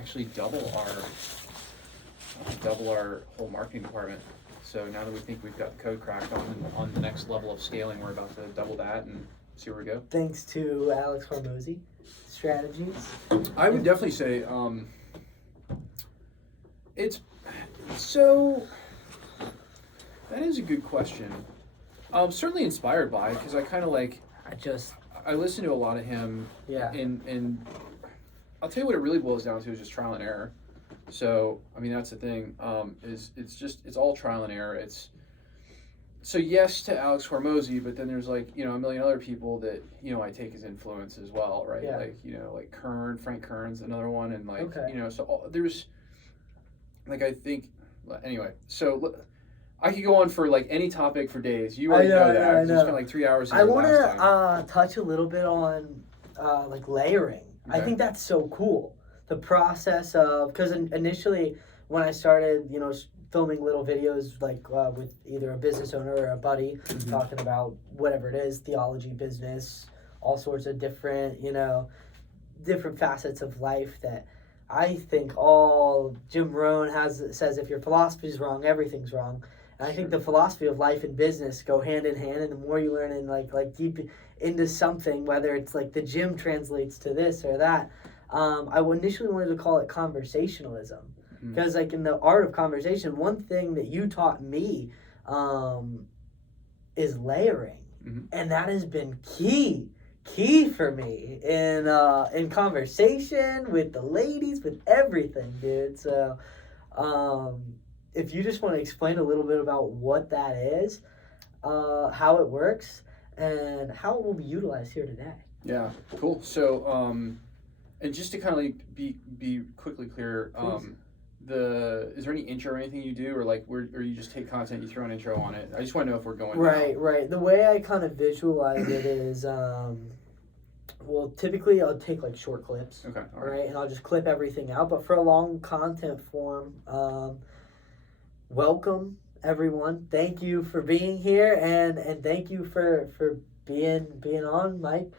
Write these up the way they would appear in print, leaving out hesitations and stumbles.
actually double our whole marketing department. So now that we think we've got the code cracked on the next level of scaling, we're about to double that and see where we go. Thanks to Alex Hormozy strategies. I would definitely say it's so. That is a good question. Certainly inspired by, because I kind of like. I listen to a lot of him. Yeah. And I'll tell you what it really boils down to is just trial and error. So I mean that's the thing. It's all trial and error. So yes to Alex Hormozy, but then there's like, a million other people that, I take as influence as well, right? Yeah. Like, like Frank Kern's another one, and like, Okay. So there's, like, I think, anyway, so I could go on for like any topic for days. You already know that. I know. We spent like 3 hours here I want last time. to touch a little bit on like layering. Okay. I think that's so cool. The process of, because initially when I started, filming little videos like with either a business owner or a buddy, talking about whatever it is, theology, business, all sorts of different, different facets of life that I think all Jim Rohn says if your philosophy is wrong, everything's wrong. And I think the philosophy of life and business go hand in hand, and the more you learn and like deep into something, whether it's like the gym translates to this or that, I initially wanted to call it conversationalism. Because like in the art of conversation, one thing that you taught me is layering. And that has been key for me in conversation with the ladies, with everything, dude. So if you just want to explain a little bit about what that is, how it works, and how it will be utilized here today. Yeah, cool. So and just to kind of like be quickly clear, is there any intro or anything you do, or like or you just take content, you throw an intro on it? I just want to know if we're going right. The way I kind of visualize it is well, typically I'll take like short clips. Okay. All right. And I'll just clip everything out. But for a long content form, welcome everyone. Thank you for being here, and thank you for being on, Mike.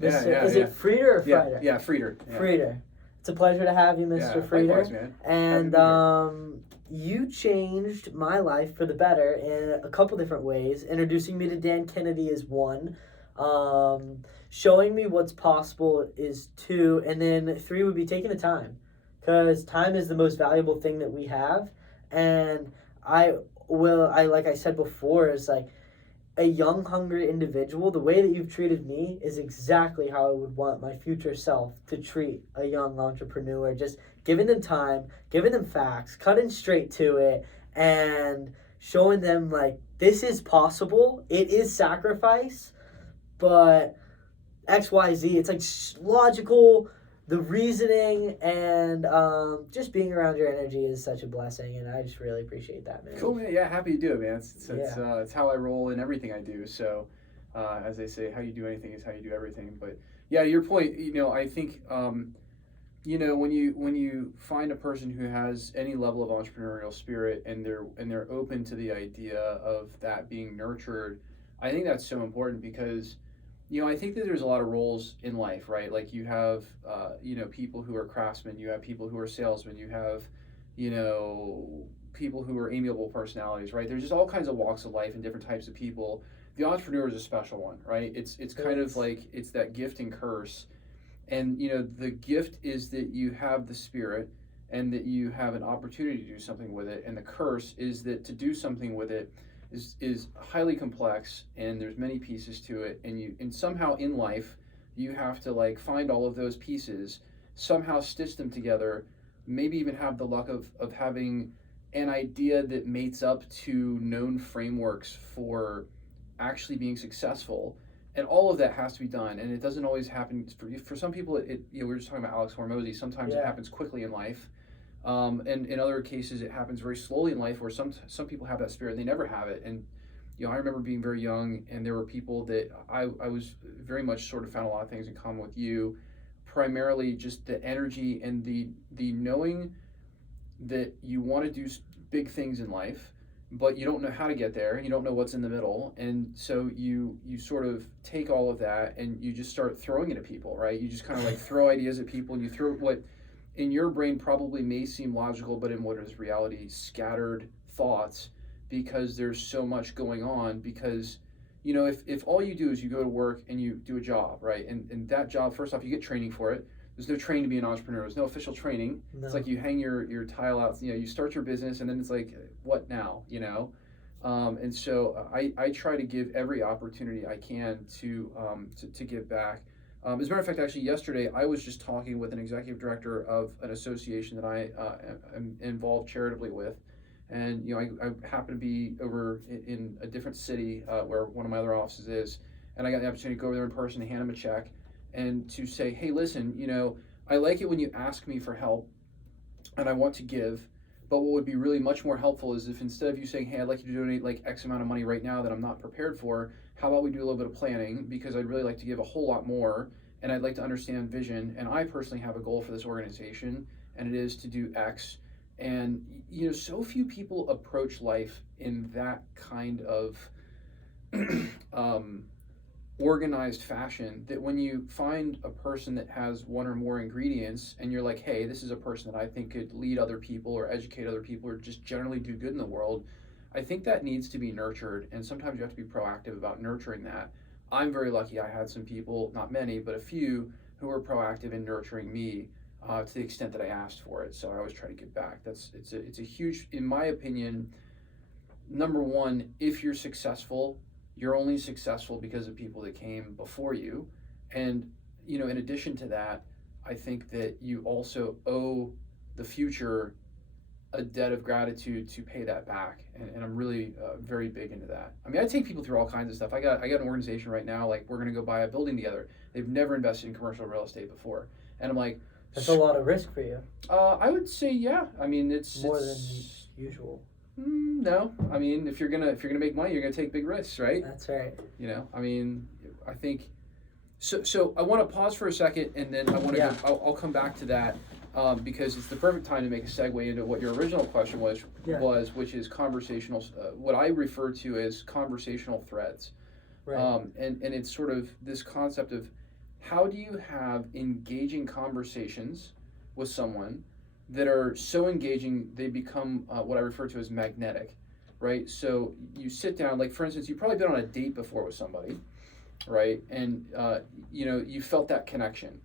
Is it Frieder or Frieder? Yeah, Frieder. Yeah. Frieder. It's a pleasure to have you, Mr. Frieder. Likewise, man. And you changed my life for the better in a couple different ways. Introducing me to Dan Kennedy is one. Showing me what's possible is two. And then three would be taking the time. Because time is the most valuable thing that we have. And like I said before, is like, a young, hungry individual, the way that you've treated me is exactly how I would want my future self to treat a young entrepreneur. Just giving them time, giving them facts, cutting straight to it, and showing them, like, this is possible. It is sacrifice, but X, Y, Z, it's like logical, the reasoning, and just being around your energy is such a blessing, and I just really appreciate that, man. Cool, man. Yeah, happy to do it, man. It's how I roll in everything I do. So, as they say, how you do anything is how you do everything. But yeah, your point. I think when you find a person who has any level of entrepreneurial spirit and they're open to the idea of that being nurtured, I think that's so important because. I think that there's a lot of roles in life, right? Like you have, people who are craftsmen, you have people who are salesmen, you have, people who are amiable personalities, right? There's just all kinds of walks of life and different types of people. The entrepreneur is a special one, right? It's kind of like, it's that gift and curse. And, the gift is that you have the spirit and that you have an opportunity to do something with it. And the curse is that to do something with it is highly complex, and there's many pieces to it, and somehow in life you have to like find all of those pieces, somehow stitch them together, maybe even have the luck of having an idea that mates up to known frameworks for actually being successful, and all of that has to be done, and it doesn't always happen for some people. We were just talking about Alex Hormozy. Sometimes it happens quickly in life. And in other cases, it happens very slowly in life where some people have that spirit and they never have it. And, I remember being very young, and there were people that I was very much sort of found a lot of things in common with you, primarily just the energy and the knowing that you want to do big things in life, but you don't know how to get there. You don't know what's in the middle. And so you sort of take all of that and you just start throwing it at people, right? You just kind of like throw ideas at people, and you throw in your brain probably may seem logical, but in what is reality, scattered thoughts, because there's so much going on. Because, if all you do is you go to work and you do a job, right? And that job, first off, you get training for it. There's no training to be an entrepreneur. There's no official training. No. It's like you hang your tile out, you start your business, and then it's like, what now, And so I try to give every opportunity I can to give back. As a matter of fact, actually, yesterday I was just talking with an executive director of an association that I am involved charitably with, and I happen to be over in a different city where one of my other offices is, and I got the opportunity to go over there in person and hand him a check, and to say, hey, listen, I like it when you ask me for help, and I want to give. But what would be really much more helpful is if instead of you saying, hey, I'd like you to donate like X amount of money right now that I'm not prepared for, how about we do a little bit of planning, because I'd really like to give a whole lot more, and I'd like to understand vision, and I personally have a goal for this organization, and it is to do X. And so few people approach life in that kind of organized fashion, that when you find a person that has one or more ingredients and you're like, hey, this is a person that I think could lead other people or educate other people or just generally do good in the world, I think that needs to be nurtured, and sometimes you have to be proactive about nurturing that. I'm very lucky I had some people, not many, but a few, who were proactive in nurturing me to the extent that I asked for it. So I always try to give back. It's a huge, in my opinion, number one, if you're successful, you're only successful because of people that came before you. And, in addition to that, I think that you also owe the future a debt of gratitude to pay that back. And I'm really very big into that. I mean, I take people through all kinds of stuff. I got an organization right now, like we're going to go buy a building together. They've never invested in commercial real estate before. And I'm like, that's a lot of risk for you. I would say, yeah. I mean, it's more than usual. No, I mean, if you're gonna make money, you're gonna take big risks, right? That's right. I mean, I think so. I want to pause for a second, and then I want to. I'll come back to that because it's the perfect time to make a segue into what your original question was, which is conversational. What I refer to as conversational threads, right? And it's sort of this concept of how do you have engaging conversations with someone that are so engaging they become what I refer to as magnetic, right? So you sit down, like for instance, you've probably been on a date before with somebody, right? And you felt that connection,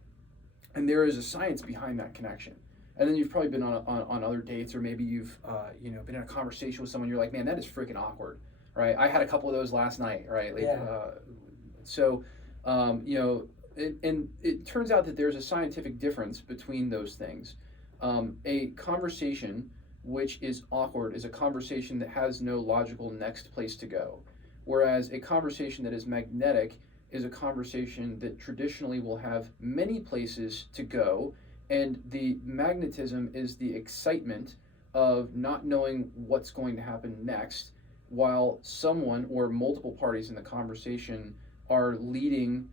and there is a science behind that connection. And then you've probably been on other dates, or maybe you've been in a conversation with someone. You're like, man, that is freaking awkward, right? I had a couple of those last night, right? And it turns out that there's a scientific difference between those things. A conversation which is awkward is a conversation that has no logical next place to go, whereas a conversation that is magnetic is a conversation that traditionally will have many places to go, and the magnetism is the excitement of not knowing what's going to happen next, while someone or multiple parties in the conversation are leading.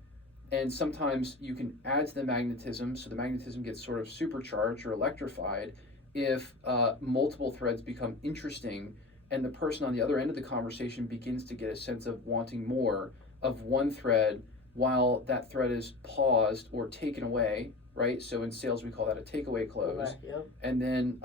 And sometimes you can add to the magnetism, so the magnetism gets sort of supercharged or electrified if multiple threads become interesting, and the person on the other end of the conversation begins to get a sense of wanting more of one thread while that thread is paused or taken away, right? So in sales we call that a takeaway close. Right, yep. And then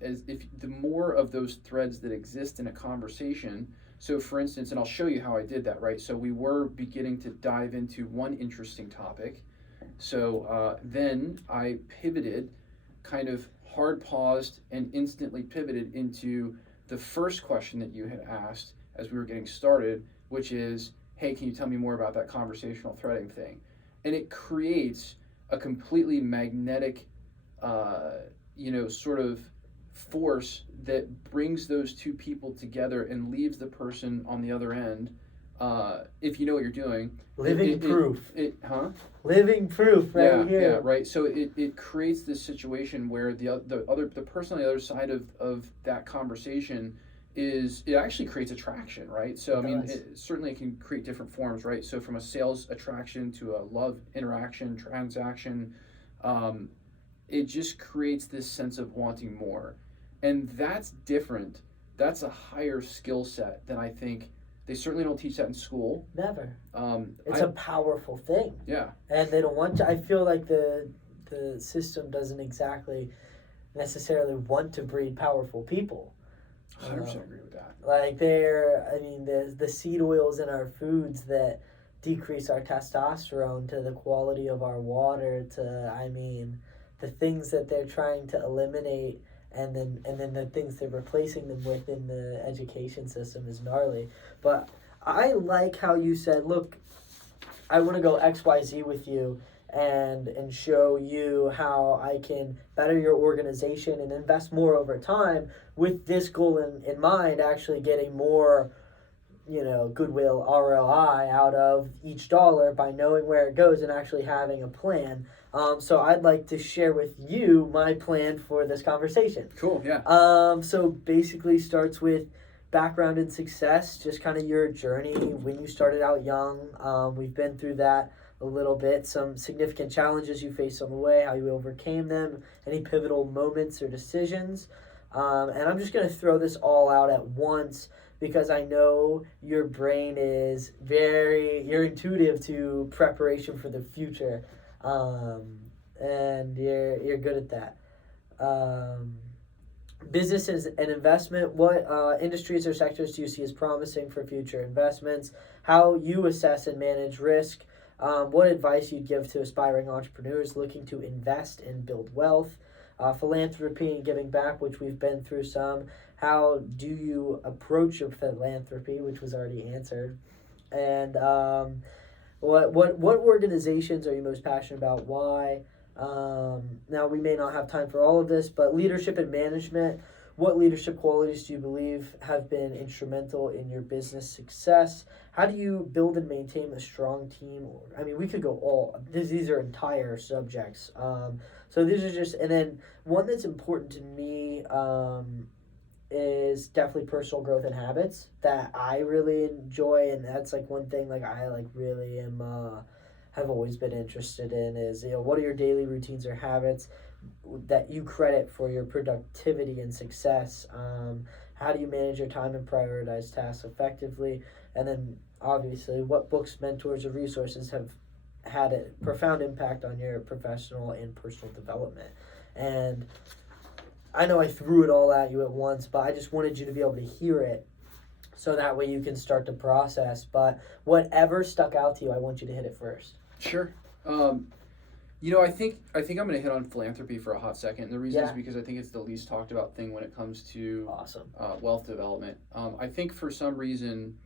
if the more of those threads that exist in a conversation. So for instance, and I'll show you how I did that, right? So we were beginning to dive into one interesting topic. So then I pivoted, kind of hard paused and instantly pivoted into the first question that you had asked as we were getting started, which is, hey, can you tell me more about that conversational threading thing? And it creates a completely magnetic, sort of force that brings those two people together and leaves the person on the other end, if you know what you're doing. Living proof. Living proof right here. Yeah, right. So it creates this situation where the person on the other side of that conversation it actually creates attraction, right? So I mean, certainly it can create different forms, right? So from a sales attraction to a love interaction, transaction, it just creates this sense of wanting more. And that's different. That's a higher skill set than I think. They certainly don't teach that in school. Never. It's a powerful thing. Yeah. And they don't want to. I feel like the the system doesn't exactly necessarily want to breed powerful people. 100% agree with that. Like the seed oils in our foods that decrease our testosterone, to the quality of our water, to the things that they're trying to eliminate, and then the things they're replacing them with in the education system is gnarly. But I like how you said, look, I want to go XYZ with you and show you how I can better your organization and invest more over time with this goal in mind, actually getting more, goodwill ROI out of each dollar by knowing where it goes and actually having a plan. So I'd like to share with you my plan for this conversation. Cool, yeah. So basically starts with background and success, just kind of your journey when you started out young. We've been through that a little bit, some significant challenges you faced on the way, how you overcame them, any pivotal moments or decisions. And I'm just going to throw this all out at once because I know your brain is you're intuitive to preparation for the future. And you're good at that. Business and investment, what industries or sectors do you see as promising for future investments? How you assess and manage risk? What advice you'd give to aspiring entrepreneurs looking to invest and build wealth? Philanthropy and giving back, which we've been through some. How do you approach your philanthropy, which was already answered? And what organizations are you most passionate about? Why? Now, we may not have time for all of this, but leadership and management, what leadership qualities do you believe have been instrumental in your business success? How do you build and maintain a strong team? We could go these are entire subjects. So these are just, and then one that's important to me is definitely personal growth and habits that I really enjoy, and that's like one thing I really am have always been interested in is, what are your daily routines or habits that you credit for your productivity and success? How do you manage your time and prioritize tasks effectively? And then obviously, what books, mentors, or resources have had a profound impact on your professional and personal development? And I know I threw it all at you at once, but I just wanted you to be able to hear it so that way you can start to process. But whatever stuck out to you, I want you to hit it first. Sure. I think I'm going to hit on philanthropy for a hot second. The reason is because I think it's the least talked about thing when it comes to wealth development. I think for some reason,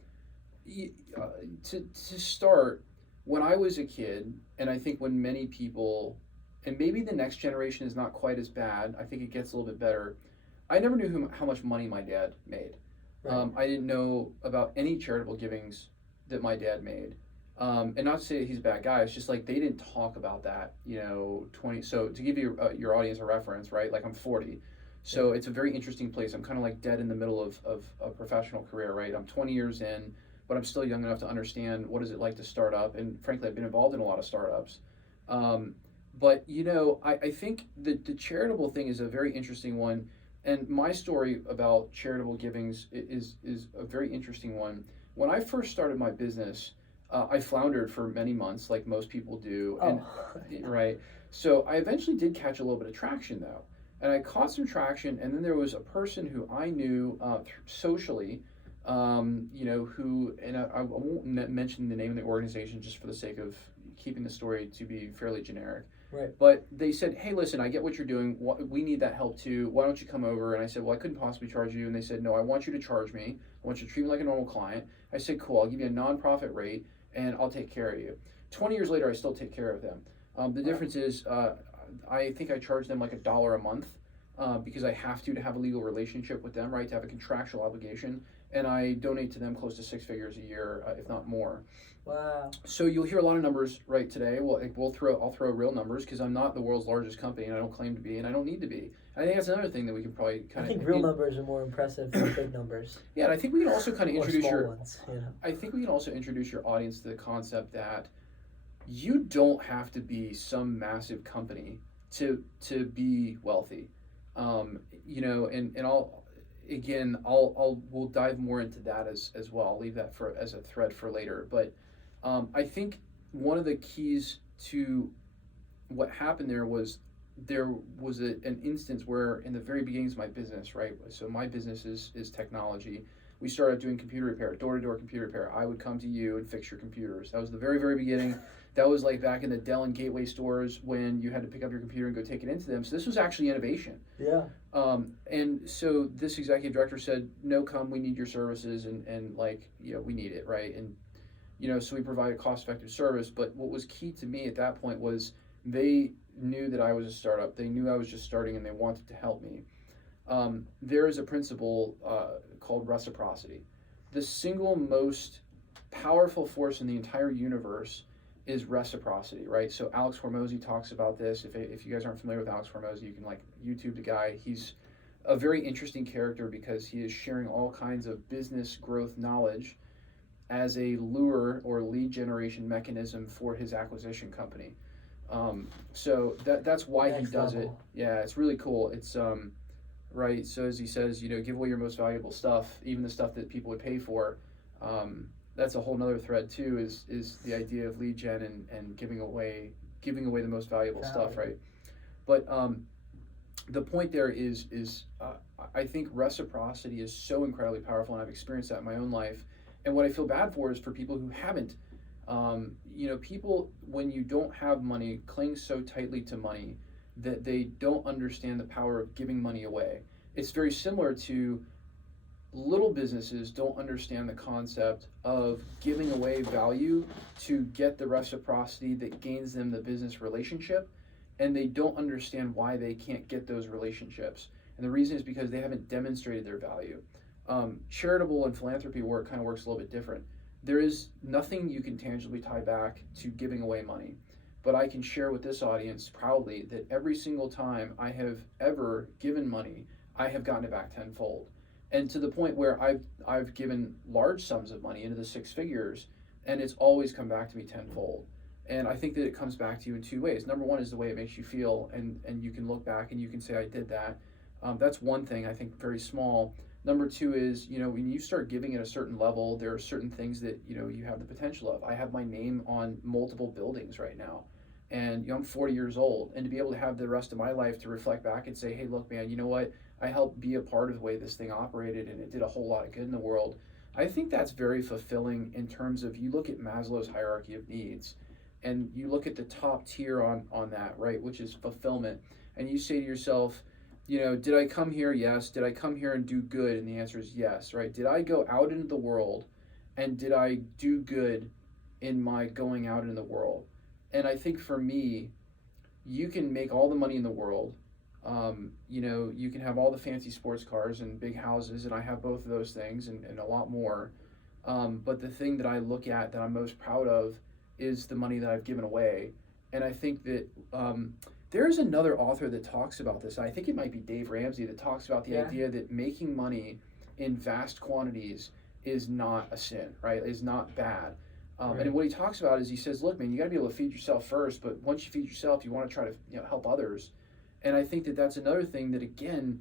to start, when I was a kid, and I think when many people, and maybe the next generation is not quite as bad, I think it gets a little bit better. I never knew how much money my dad made. Right. I didn't know about any charitable givings that my dad made. And not to say that he's a bad guy, it's just they didn't talk about that, 20. So to give you your audience a reference, right? I'm 40. So it's a very interesting place. I'm kind of dead in the middle of a professional career, right? I'm 20 years in, but I'm still young enough to understand what is it like to start up. And frankly, I've been involved in a lot of startups. But, I think that the charitable thing is a very interesting one. And my story about charitable givings is a very interesting one. When I first started my business, I floundered for many months, like most people do. Right? So I eventually did catch a little bit of traction, though. And I caught some traction, and then there was a person who I knew socially, who, and I won't mention the name of the organization just for the sake of keeping the story to be fairly generic. Right. But they said, hey, listen, I get what you're doing. We need that help too. Why don't you come over? And I said, well, I couldn't possibly charge you. And they said, no, I want you to charge me. I want you to treat me like a normal client. I said, cool, I'll give you a nonprofit rate and I'll take care of you. 20 years later, I still take care of them. The difference is I think I charge them $1 a month because I have to have a legal relationship with them, right, to have a contractual obligation. And I donate to them close to 6 figures a year, if not more. Wow. So you'll hear a lot of numbers right today. I'll throw real numbers because I'm not the world's largest company and I don't claim to be and I don't need to be. I think that's another thing that we can probably I think real numbers are more impressive than big numbers. Yeah, and I think we can also kind of introduce ones, I think we can also introduce your audience to the concept that you don't have to be some massive company to be wealthy. We'll dive more into that as well. I'll leave that as a thread for later. But I think one of the keys to what happened there was an instance where in the very beginnings of my business, right? So my business is technology. We started doing computer repair, door-to-door computer repair. I would come to you and fix your computers. That was the very, very beginning. That was like back in the Dell and Gateway stores when you had to pick up your computer and go take it into them. So this was actually innovation. Yeah. And so this executive director said, no, come, we need your services, and like, we need it, right? And, so we provide a cost-effective service. But what was key to me at that point was they knew that I was a startup. They knew I was just starting, and they wanted to help me. There is a principle called reciprocity. The single most powerful force in the entire universe is reciprocity, right? So Alex Hormozy talks about this. If you guys aren't familiar with Alex Hormozy, you can like YouTube the guy. He's a very interesting character because he is sharing all kinds of business growth knowledge as a lure or lead generation mechanism for his acquisition company. So that's why Next he does level. it. Yeah, it's really cool. It's right. So as he says, give away your most valuable stuff, even the stuff that people would pay for. That's a whole nother thread too. Is the idea of lead gen and giving away the most valuable stuff, right? But the point there is I think reciprocity is so incredibly powerful, and I've experienced that in my own life. And what I feel bad for is for people who haven't. People, when you don't have money, cling so tightly to money that they don't understand the power of giving money away. It's very similar to little businesses don't understand the concept of giving away value to get the reciprocity that gains them the business relationship, and they don't understand why they can't get those relationships. And the reason is because they haven't demonstrated their value. Charitable and philanthropy work kind of works a little bit different. There is nothing you can tangibly tie back to giving away money. But I can share with this audience proudly that every single time I have ever given money, I have gotten it back tenfold. And to the point where I've given large sums of money into the six figures, and it's always come back to me tenfold. And I think that it comes back to you in two ways. Number one is the way it makes you feel, and you can look back and you can say, I did that. That's one thing, I think, very small. Number two is, when you start giving at a certain level, there are certain things that, you have the potential of. I have my name on multiple buildings right now. And I'm 40 years old. And to be able to have the rest of my life to reflect back and say, hey, look, man, you know what? I helped be a part of the way this thing operated, and it did a whole lot of good in the world. I think that's very fulfilling in terms of, you look at Maslow's hierarchy of needs, and you look at the top tier on that, right, which is fulfillment. And you say to yourself, did I come here? Yes. Did I come here and do good? And the answer is yes, right? Did I go out into the world, and did I do good in my going out into the world? And I think for me, you can make all the money in the world. You can have all the fancy sports cars and big houses, and I have both of those things and a lot more. But the thing that I look at that I'm most proud of is the money that I've given away. And I think that there is another author that talks about this. I think it might be Dave Ramsey that talks about the idea that making money in vast quantities is not a sin, right? Is not bad. Right. And what he talks about is he says, look, man, you got to be able to feed yourself first, but once you feed yourself, you want to try to help others. And I think that that's another thing that, again,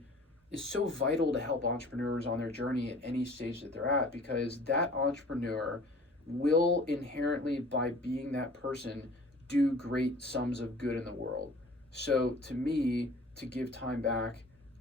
is so vital to help entrepreneurs on their journey at any stage that they're at, because that entrepreneur will inherently, by being that person, do great sums of good in the world. So to me, to give time back,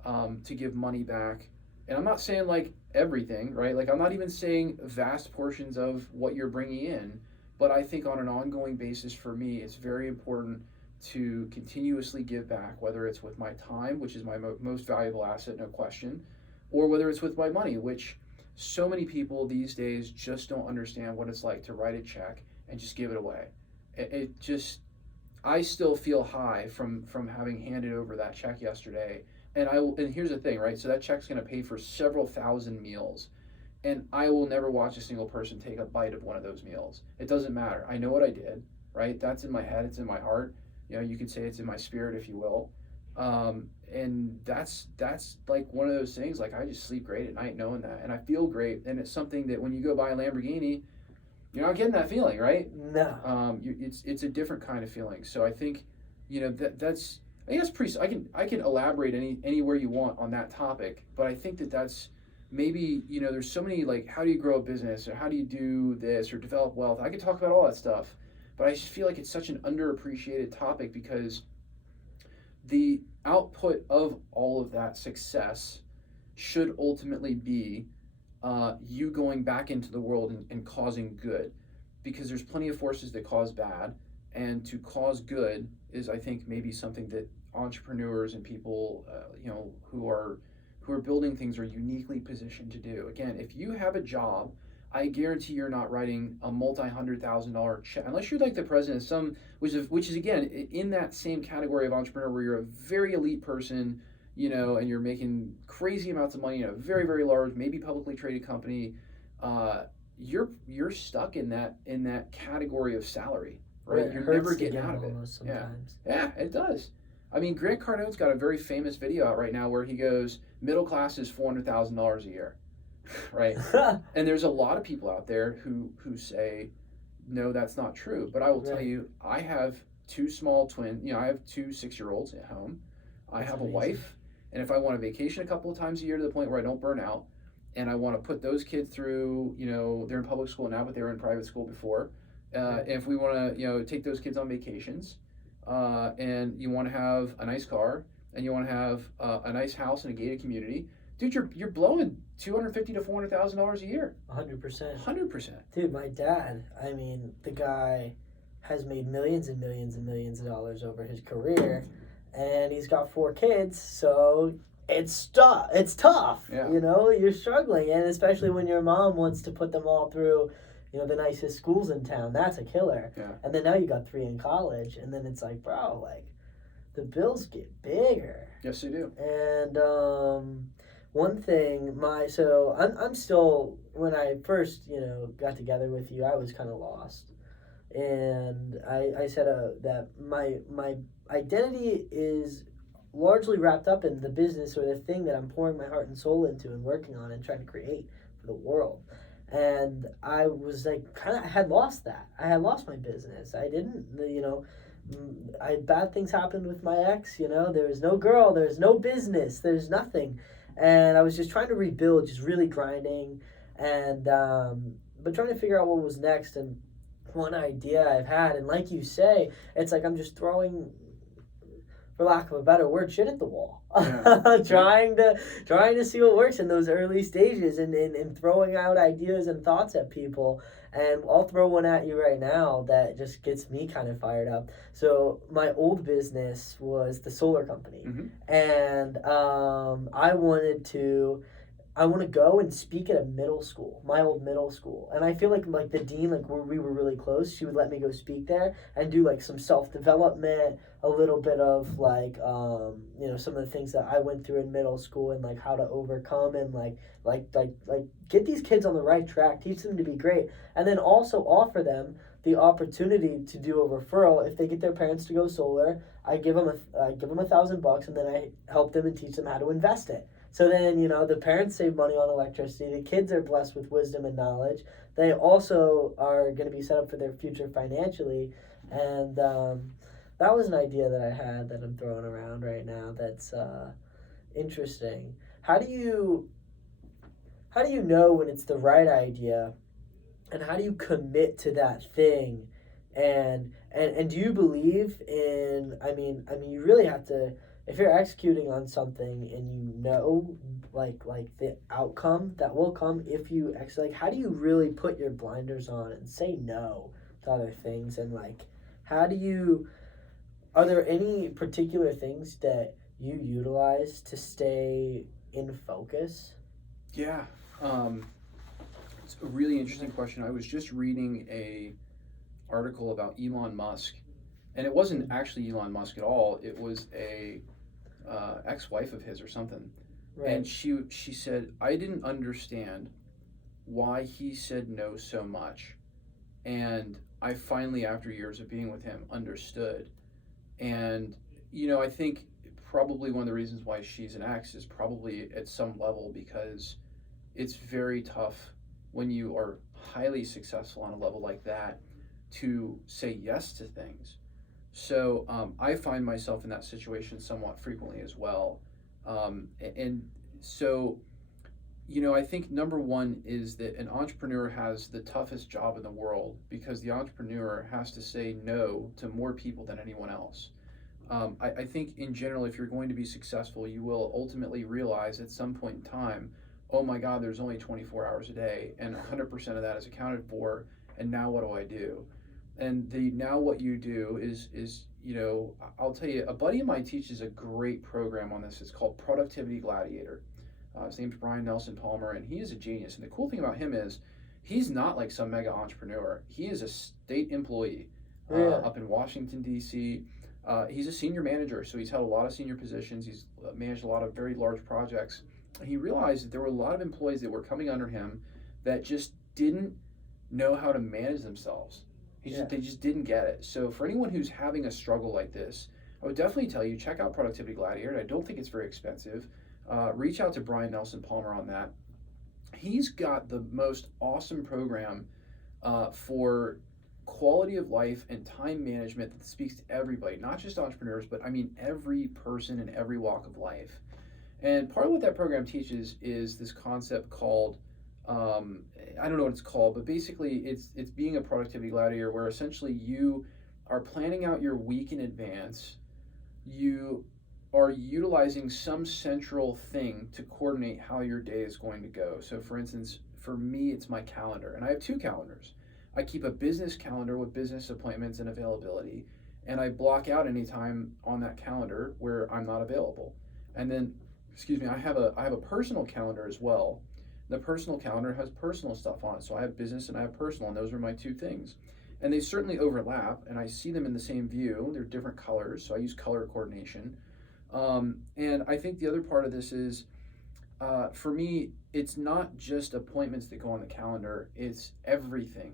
to give money back, and I'm not saying like everything, right? Like I'm not even saying vast portions of what you're bringing in, but I think on an ongoing basis for me, it's very important to continuously give back, whether it's with my time, which is my most valuable asset, no question, or whether it's with my money, which so many people these days just don't understand what it's like to write a check and just give it away. I still feel high from having handed over that check yesterday. And here's the thing, right? So that check's going to pay for several thousand meals, and I will never watch a single person take a bite of one of those meals. It doesn't matter. I know what I did, right? That's in my head. It's in my heart. You could say it's in my spirit, if you will. And that's like one of those things. Like I just sleep great at night knowing that, and I feel great. And it's something that when you go buy a Lamborghini, you're not getting that feeling, right? No. It's a different kind of feeling. So I think, that's. I guess I can elaborate anywhere you want on that topic, but I think that's maybe, there's so many, like, how do you grow a business, or how do you do this, or develop wealth? I could talk about all that stuff, but I just feel like it's such an underappreciated topic because the output of all of that success should ultimately be you going back into the world and causing good, because there's plenty of forces that cause bad, and to cause good is, I think, maybe something that entrepreneurs and people, who are building things are uniquely positioned to do. Again, if you have a job, I guarantee you're not writing a multi-$100,000 check unless you're like the president of some, which is again in that same category of entrepreneur where you're a very elite person, and you're making crazy amounts of money in a very, very large, maybe publicly traded company. You're stuck in that category of salary, right? It You're hurts never to getting get out of it. almost sometimes. Yeah, it does. I mean, Grant Cardone's got a very famous video out right now where he goes, middle class is $400,000 a year, right? And there's a lot of people out there who say, no, that's not true. But I will tell you, I have two small twin. I have two 6-year-olds at home. I have a wife, and if I want to vacation a couple of times a year to the point where I don't burn out, and I want to put those kids through, they're in public school now, but they were in private school before. If we want to, take those kids on vacations, and you want to have a nice car, and you want to have a nice house in a gated community, dude, you're blowing $250,000 to $400,000 a year. 100%. 100%. Dude, my dad, I mean, the guy has made millions and millions and millions of dollars over his career, and he's got 4 kids, so it's tough. Yeah. You're struggling, and especially when your mom wants to put them all through the nicest schools in town. That's a killer. Yeah. And then now you got 3 in college, and then it's like, bro, like, the bills get bigger. Yes, they do. And one thing, I'm still, when I first, got together with you, I was kind of lost. And I said that my identity is largely wrapped up in the business or the thing that I'm pouring my heart and soul into and working on and trying to create for the world. And I was like, I had lost that. I had lost my business. I didn't, bad things happened with my ex, there was no girl, there's no business, there's nothing. And I was just trying to rebuild, just really grinding, and, but trying to figure out what was next. And one idea I've had, and like you say, it's like I'm just throwing, for lack of a better word, shit at the wall. Yeah. trying to see what works in those early stages, and throwing out ideas and thoughts at people. And I'll throw one at you right now that just gets me kind of fired up. So my old business was the solar company. Mm-hmm. And I want to go and speak at a middle school, my old middle school. And I feel like the dean, we were really close, she would let me go speak there and do some self-development, a little bit of some of the things that I went through in middle school, and how to overcome, and get these kids on the right track, teach them to be great, and then also offer them the opportunity to do a referral. If they get their parents to go solar, I give them $1,000, and then I help them and teach them how to invest it. So then, the parents save money on electricity, the kids are blessed with wisdom and knowledge, they also are going to be set up for their future financially. And that was an idea that I had that I'm throwing around right now that's interesting. How do you know when it's the right idea, and how do you commit to that thing? And do you believe in, I mean you really have to, if you're executing on something and the outcome that will come if you how do you really put your blinders on and say no to other things? And are there any particular things that you utilize to stay in focus? Yeah. It's a really interesting question. I was just reading a article about Elon Musk, and it wasn't actually Elon Musk at all. It was a ex-wife of his or something. Right. And she said, I didn't understand why he said no so much. And I finally, after years of being with him, understood. And, I think probably one of the reasons why she's an ex is probably at some level because it's very tough when you are highly successful on a level like that to say yes to things. So I find myself in that situation somewhat frequently as well. And so, I think number one is that an entrepreneur has the toughest job in the world because the entrepreneur has to say no to more people than anyone else. I think in general, if you're going to be successful, you will ultimately realize at some point in time, oh my God, there's only 24 hours a day and 100% of that is accounted for. And now what do I do? And the now what you do is I'll tell you, a buddy of mine teaches a great program on this. It's called Productivity Gladiator. His name's Brian Nelson Palmer, and he is a genius. And the cool thing about him is he's not like some mega entrepreneur. He is a state employee up in Washington, D.C. He's a senior manager, so he's held a lot of senior positions. He's managed a lot of very large projects. He realized that there were a lot of employees that were coming under him that just didn't know how to manage themselves. They just didn't get it. So for anyone who's having a struggle like this, I would definitely tell you, check out Productivity Gladiator. I don't think it's very expensive. Reach out to Brian Nelson Palmer on that. He's got the most awesome program for quality of life and time management that speaks to everybody, not just entrepreneurs, but I mean every person in every walk of life. And part of what that program teaches is this concept called, I don't know what it's called, but basically it's being a productivity gladiator, where essentially you are planning out your week in advance. You are utilizing some central thing to coordinate how your day is going to go. So for instance, for me, it's my calendar, and I have two calendars. I keep a business calendar with business appointments and availability, and I block out any time on that calendar where I'm not available. And then, I have a personal calendar as well. The personal calendar has personal stuff on it. So I have business and I have personal, and those are my two things. And they certainly overlap, and I see them in the same view. They're different colors, so I use color coordination. And I think the other part of this is, for me, it's not just appointments that go on the calendar, it's everything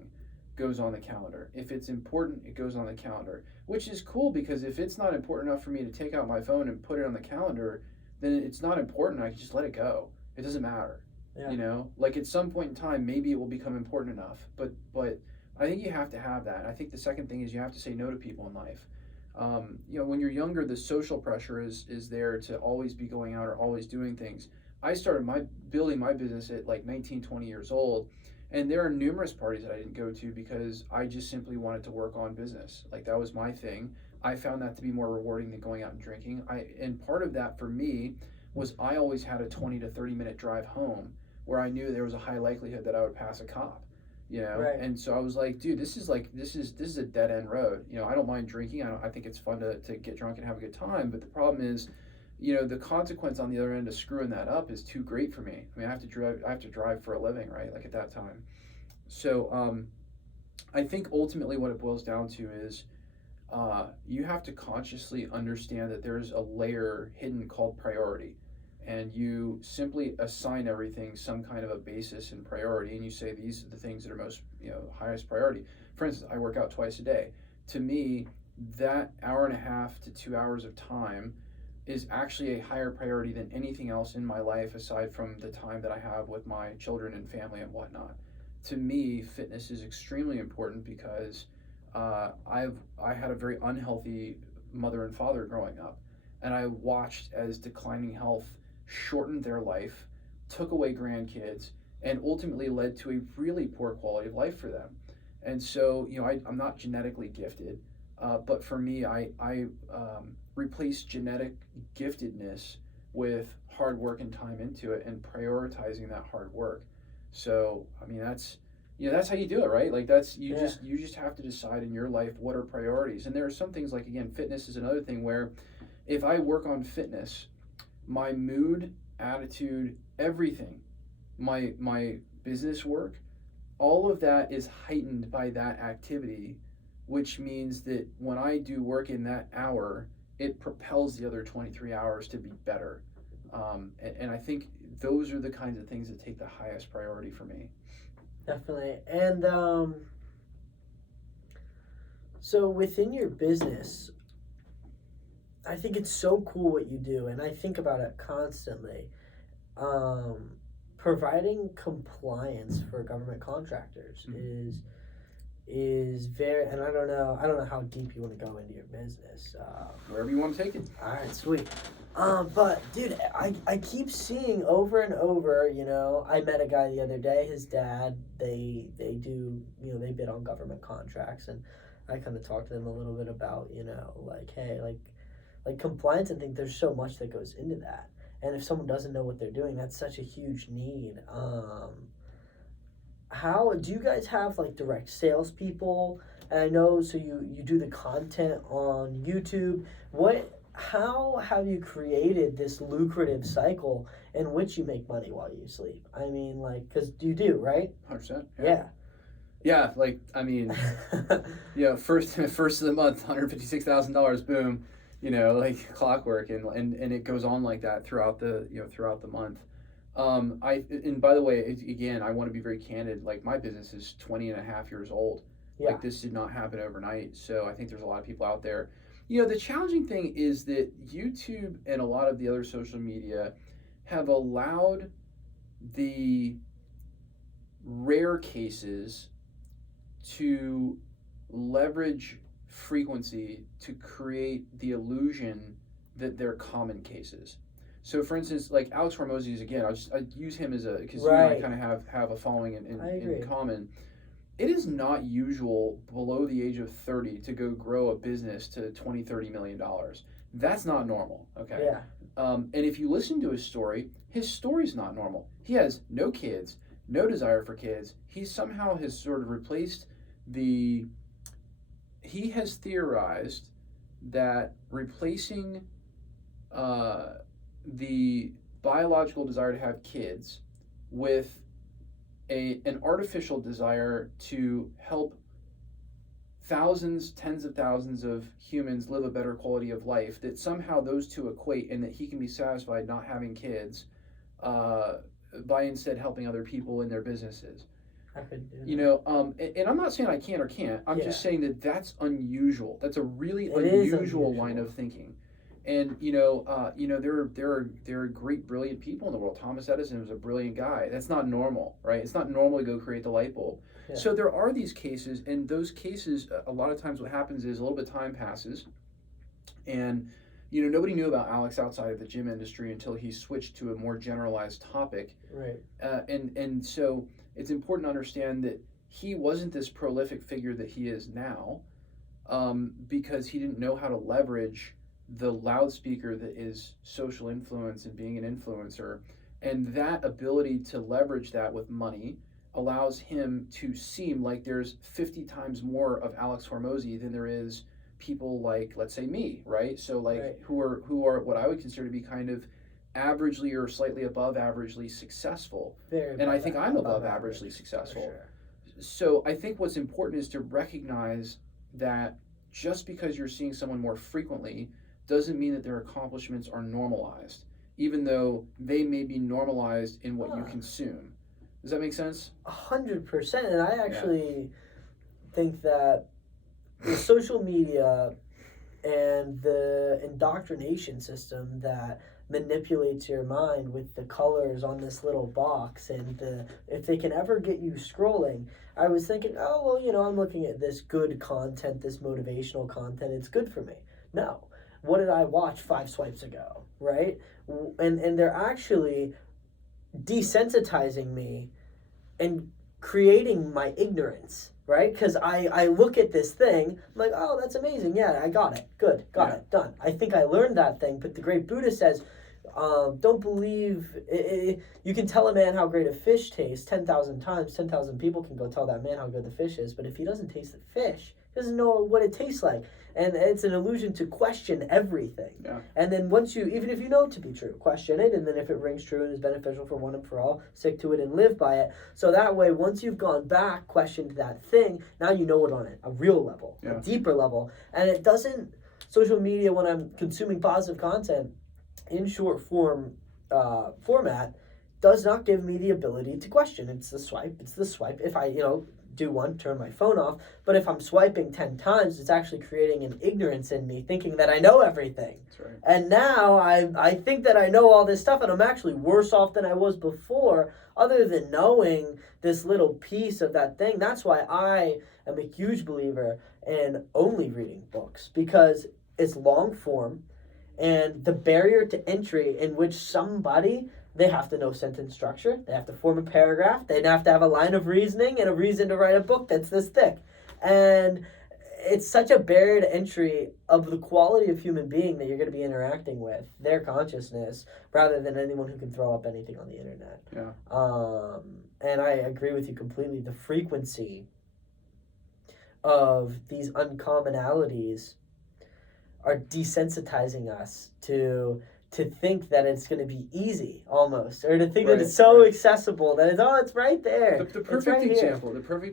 goes on the calendar. If it's important, it goes on the calendar, which is cool, because if it's not important enough for me to take out my phone and put it on the calendar, then it's not important. I can just let it go. It doesn't matter. Yeah. Like at some point in time, maybe it will become important enough, but I think you have to have that. I think the second thing is you have to say no to people in life. When you're younger, the social pressure is there to always be going out or always doing things. I started building my business at like 19, 20 years old, and there are numerous parties that I didn't go to because I just simply wanted to work on business. Like that was my thing. I found that to be more rewarding than going out and drinking. And part of that for me was I always had a 20 to 30 minute drive home where I knew there was a high likelihood that I would pass a cop. Right. And so I was like, dude, this is a dead end road. I don't mind drinking. I think it's fun to get drunk and have a good time. But the problem is, the consequence on the other end of screwing that up is too great for me. I mean, I have to drive for a living, right? Like at that time. So I think ultimately what it boils down to is you have to consciously understand that there's a layer hidden called priority. And you simply assign everything some kind of a basis and priority, and you say these are the things that are most, highest priority. For instance, I work out twice a day. To me, that hour and a half to 2 hours of time is actually a higher priority than anything else in my life, aside from the time that I have with my children and family and whatnot. To me, fitness is extremely important because I had a very unhealthy mother and father growing up, and I watched as declining health shortened their life, took away grandkids, and ultimately led to a really poor quality of life for them. And so, I'm not genetically gifted, but for me, I replaced genetic giftedness with hard work and time into it, and prioritizing that hard work. So, I mean, that's how you do it, right? Like you just have to decide in your life what are priorities. And there are some things like, again, fitness is another thing where if I work on fitness, my mood, attitude, everything, my business work, all of that is heightened by that activity, which means that when I do work in that hour, it propels the other 23 hours to be better. And I think those are the kinds of things that take the highest priority for me. Definitely. And so within your business, I think it's so cool what you do, and I think about it constantly. Providing compliance for government contractors is is very, and I don't know how deep you want to go into your business. Wherever you want to take it. All right, sweet. But dude, I keep seeing over and over. I met a guy the other day. His dad, they do, they bid on government contracts, and I kind of talked to them a little bit about, like, hey, like compliance, and think there's so much that goes into that. And if someone doesn't know what they're doing, that's such a huge need. How do you guys have like direct salespeople? And I know, so you do the content on YouTube. How have you created this lucrative cycle in which you make money while you sleep? I mean, like, because you do, right? 100%. Yeah. Yeah, like, I mean, first of the month, $156,000, boom, like clockwork, and it goes on like that throughout the month. And by the way, again, I want to be very candid. Like, my business is 20 and a half years old. Yeah. Like, this did not happen overnight. So I think there's a lot of people out there. The challenging thing is that YouTube and a lot of the other social media have allowed the rare cases to leverage frequency to create the illusion that they're common cases. So, for instance, like Alex Hormozy is, again, I use him as because you and I kind of have a following in common. It is not usual below the age of 30 to go grow a business to $20-30 million. That's not normal, okay? Yeah. And if you listen to his story's not normal. He has no kids, no desire for kids. He somehow has sort of replaced he has theorized that replacing the biological desire to have kids with an artificial desire to help thousands, tens of thousands of humans live a better quality of life, that somehow those two equate, and that he can be satisfied not having kids by instead helping other people in their businesses. I could do that. And I'm not saying I can or can't. I'm just saying that that's unusual. That's a really unusual line of thinking. And there are great, brilliant people in the world. Thomas Edison was a brilliant guy. That's not normal, right? It's not normal to go create the light bulb. Yeah. So there are these cases, and those cases, a lot of times what happens is a little bit of time passes, and nobody knew about Alex outside of the gym industry until he switched to a more generalized topic. Right. And so it's important to understand that he wasn't this prolific figure that he is now, because he didn't know how to leverage the loudspeaker that is social influence and being an influencer. And that ability to leverage that with money allows him to seem like there's 50 times more of Alex Hormozy than there is people like, let's say, me, right? So who are what I would consider to be kind of averagely or slightly above averagely successful. And I think I'm above averagely successful. Sure. So I think what's important is to recognize that just because you're seeing someone more frequently doesn't mean that their accomplishments are normalized, even though they may be normalized in what you consume. Does that make sense? 100%. And I actually think that the social media and the indoctrination system that manipulates your mind with the colors on this little box, and if they can ever get you scrolling, I was thinking, oh, well, I'm looking at this good content, this motivational content, it's good for me. No. What did I watch 5 swipes ago, right? And they're actually desensitizing me and creating my ignorance, right? Because I look at this thing, I'm like, oh, that's amazing. Yeah, I got it. Good. Got it. Done. I think I learned that thing. But the great Buddha says, don't believe, you can tell a man how great a fish tastes 10,000 times. 10,000 people can go tell that man how good the fish is. But if he doesn't taste the fish, he doesn't know what it tastes like. And it's an illusion to question everything. Yeah. And then once even if you know it to be true, question it. And then if it rings true and is beneficial for one and for all, stick to it and live by it. So that way, once you've gone back, questioned that thing, now you know it on a real level, a deeper level. And it doesn't, social media, when I'm consuming positive content in short form format, does not give me the ability to question. It's the swipe. If I, do one, turn my phone off. But if I'm swiping 10 times, it's actually creating an ignorance in me, thinking that I know everything. That's right. And now I think that I know all this stuff, and I'm actually worse off than I was before, other than knowing this little piece of that thing. That's why I am a huge believer in only reading books, because it's long form, and the barrier to entry in which somebody, they have to know sentence structure, they have to form a paragraph, they have to have a line of reasoning and a reason to write a book that's this thick. And it's such a barrier to entry of the quality of human being that you're going to be interacting with, their consciousness, rather than anyone who can throw up anything on the internet. Yeah. And I agree with you completely. The frequency of these uncommonalities are desensitizing us to think that it's going to be easy, almost, or to think that it's so accessible that it's right there. The perfect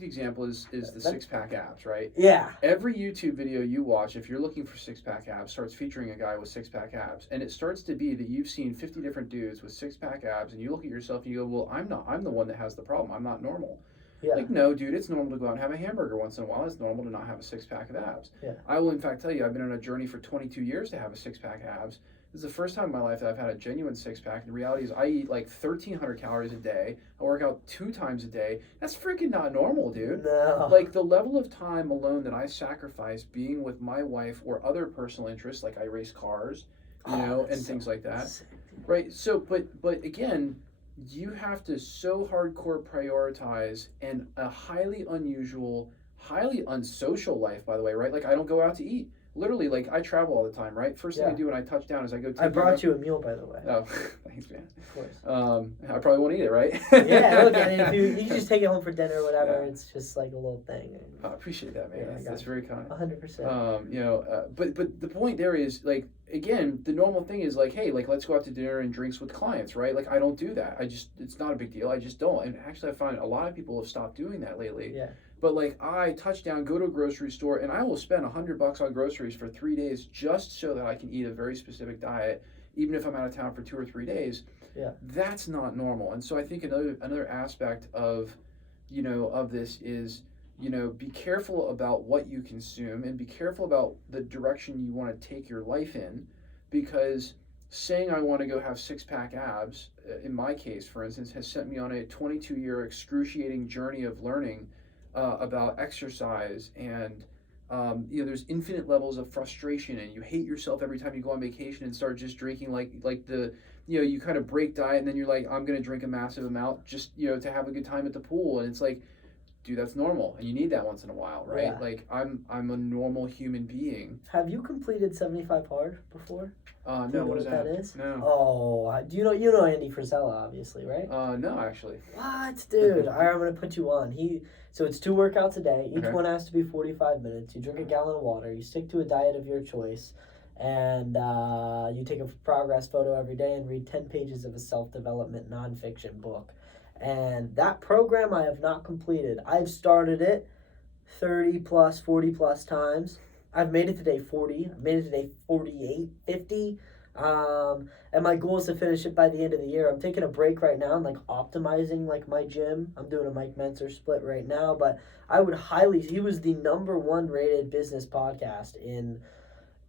example is the six-pack abs, right? Yeah. Every YouTube video you watch, if you're looking for six-pack abs, starts featuring a guy with six-pack abs, and it starts to be that you've seen 50 different dudes with six-pack abs, and you look at yourself and you go, well, I'm the one that has the problem. I'm not normal. Yeah. Like, no, dude, it's normal to go out and have a hamburger once in a while. It's normal to not have a six-pack of abs. Yeah. I will, in fact, tell you, I've been on a journey for 22 years to have a six-pack of abs. This is the first time in my life that I've had a genuine six-pack. The reality is I eat like 1,300 calories a day. I work out 2 times a day. That's freaking not normal, dude. No. Like, the level of time alone that I sacrifice being with my wife or other personal interests, like I race cars, you know, and things like that. Sick. Right? So, but again, you have to so hardcore prioritize and a highly unusual, highly unsocial life, by the way, right? Like, I don't go out to eat. Literally, like, I travel all the time, right? First thing I do when I touch down is I go take I brought you a meal, by the way. Oh, thanks, man. Of course. I probably won't eat it, right? Yeah, look, I mean, if you can just take it home for dinner or whatever, it's just like a little thing. I appreciate that, man. Yeah, that's very kind. 100%. You know, but the point there is, like, again, the normal thing is, like, hey, like, let's go out to dinner and drinks with clients, right? Like, I don't do that. It's not a big deal. I just don't. And actually, I find a lot of people have stopped doing that lately. Yeah. But, like, I touch down, go to a grocery store, and I will spend $100 on groceries for 3 days just so that I can eat a very specific diet, even if I'm out of town for 2 or 3 days. Yeah. That's not normal. And so I think another aspect of, you know, of this is, you know, be careful about what you consume and be careful about the direction you want to take your life in, because saying I want to go have six-pack abs, in my case, for instance, has sent me on a 22-year excruciating journey of learning about exercise, and you know, there's infinite levels of frustration, and you hate yourself every time you go on vacation and start just drinking like the, you know, you kind of break diet and then you're like, I'm gonna drink a massive amount just, you know, to have a good time at the pool, and it's like, dude, that's normal, and you need that once in a while, right? Yeah. Like, I'm a normal human being. Have you completed 75 hard before? No, Do you know what is that? is? No. Oh, do you know Andy Frisella, obviously, right? No, actually. What, dude? All right, I'm gonna put you on. So it's 2 workouts a day. Each Okay. one has to be 45 minutes. You drink a gallon of water. You stick to a diet of your choice, and you take a progress photo every day and read 10 pages of a self-development nonfiction book. And that program I have not completed. I've started it 30 plus, 40 plus times. I've made it to day 40. I've made it to day 48, 50. And my goal is to finish it by the end of the year. I'm taking a break right now. I'm like optimizing like my gym. I'm doing a Mike Mentzer split right now, but I would he was the #1 rated business podcast in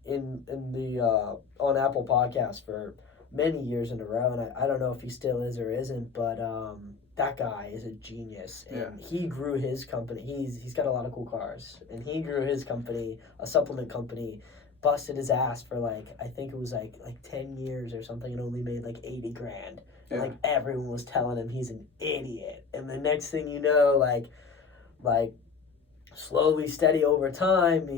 the on Apple Podcasts for many years in a row, and I don't know if he still is or isn't, but that guy is a genius, and he grew his company. He's got a lot of cool cars, and he grew his company, a supplement company, busted his ass for like, I think it was like 10 years or something, and only made like 80 grand. And like everyone was telling him he's an idiot, and the next thing you know, like slowly, steady over time,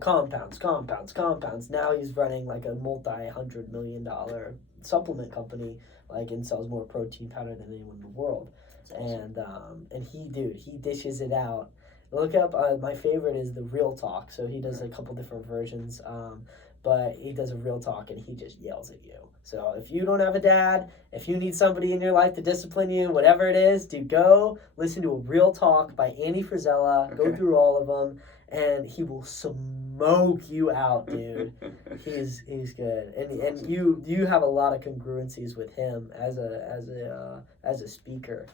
compounds. Now he's running like a multi-$100 million supplement company, like, and sells more protein powder than anyone in the world. Awesome. And he dishes it out. Look up, my favorite is the Real Talk. So he does a couple different versions, but he does a Real Talk and he just yells at you. So if you don't have a dad, if you need somebody in your life to discipline you, whatever it is, dude, go listen to a Real Talk by Andy Frisella. Okay. Go through all of them, and he will smoke you out, dude. he's good, and awesome. And you have a lot of congruencies with him as a speaker.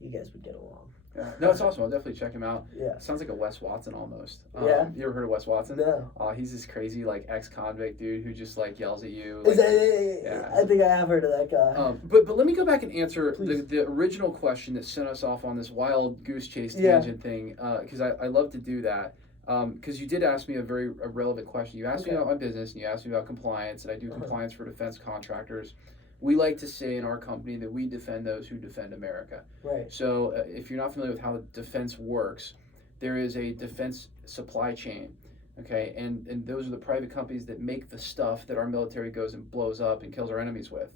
You guys would get along. Yeah. No, it's awesome. I'll definitely check him out. Yeah. Sounds like a Wes Watson almost. Yeah. You ever heard of Wes Watson? No. He's this crazy like ex-convict dude who just like yells at you. Is Like, that, yeah. I think I have heard of that guy. But let me go back and answer Please. the original question that sent us off on this wild goose chase Yeah. tangent thing, because I love to do that. Because you did ask me a very relevant question. You asked me Okay. about my business, and you asked me about compliance, and I do Uh-huh. compliance for defense contractors. We like to say in our company that we defend those who defend America. Right. So if you're not familiar with how defense works, there is a defense supply chain, okay? And those are the private companies that make the stuff that our military goes and blows up and kills our enemies with.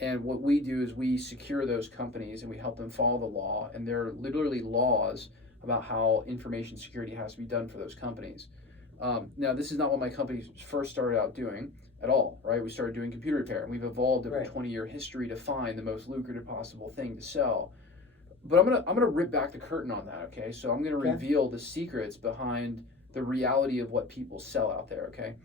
And what we do is we secure those companies and we help them follow the law. And there are literally laws about how information security has to be done for those companies. Now, this is not what my company first started out doing at all, right? We started doing computer repair, and we've evolved over Right. 20-year history to find the most lucrative possible thing to sell. But I'm gonna rip back the curtain on that, okay? So I'm gonna Okay. reveal the secrets behind the reality of what people sell out there, okay?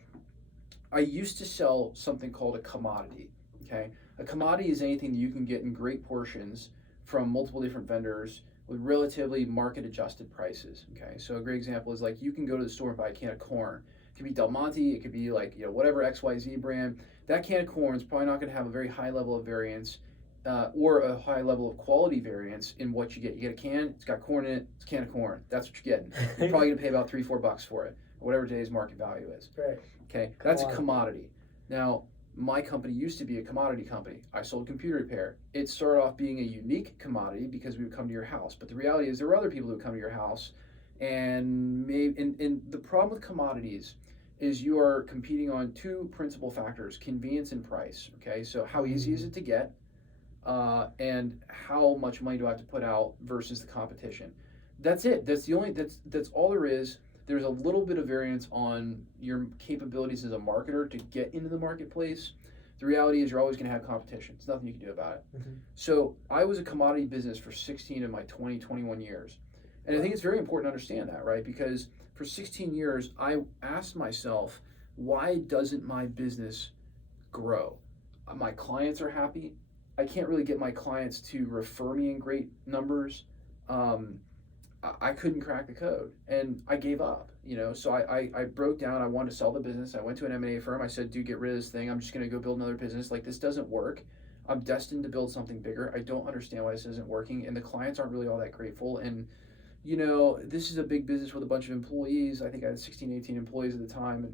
I used to sell something called a commodity, okay? A commodity is anything that you can get in great portions from multiple different vendors with relatively market adjusted prices, okay? So a great example is like you can go to the store and buy a can of corn. It could be Del Monte, it could be like, whatever XYZ brand. That can of corn is probably not gonna have a very high level of variance or a high level of quality variance in what you get. You get a can, it's got corn in it, it's a can of corn. That's what you're getting. You're probably gonna pay about $3-4 for it, or whatever today's market value is. Right. Okay, that's a commodity. Now, my company used to be a commodity company. I sold computer repair. It started off being a unique commodity because we would come to your house. But the reality is there were other people who would come to your house, and the problem with commodities is you are competing on two principal factors: convenience and price. Okay, so how easy is it to get, and how much money do I have to put out versus the competition. That's it. That's all there is. There's a little bit of variance on your capabilities as a marketer to get into the marketplace. The reality is you're always going to have competition. There's nothing you can do about it. Mm-hmm. So I was a commodity business for 16 of my 21 years. And I think it's very important to understand that, right? Because for 16 years, I asked myself, why doesn't my business grow? My clients are happy. I can't really get my clients to refer me in great numbers. I couldn't crack the code, and I gave up, so I broke down. I wanted to sell the business. I went to an M&A firm. I said, dude, get rid of this thing. I'm just going to go build another business. Like, this doesn't work. I'm destined to build something bigger. I don't understand why this isn't working, and the clients aren't really all that grateful. And, this is a big business with a bunch of employees. I think I had 16, 18 employees at the time,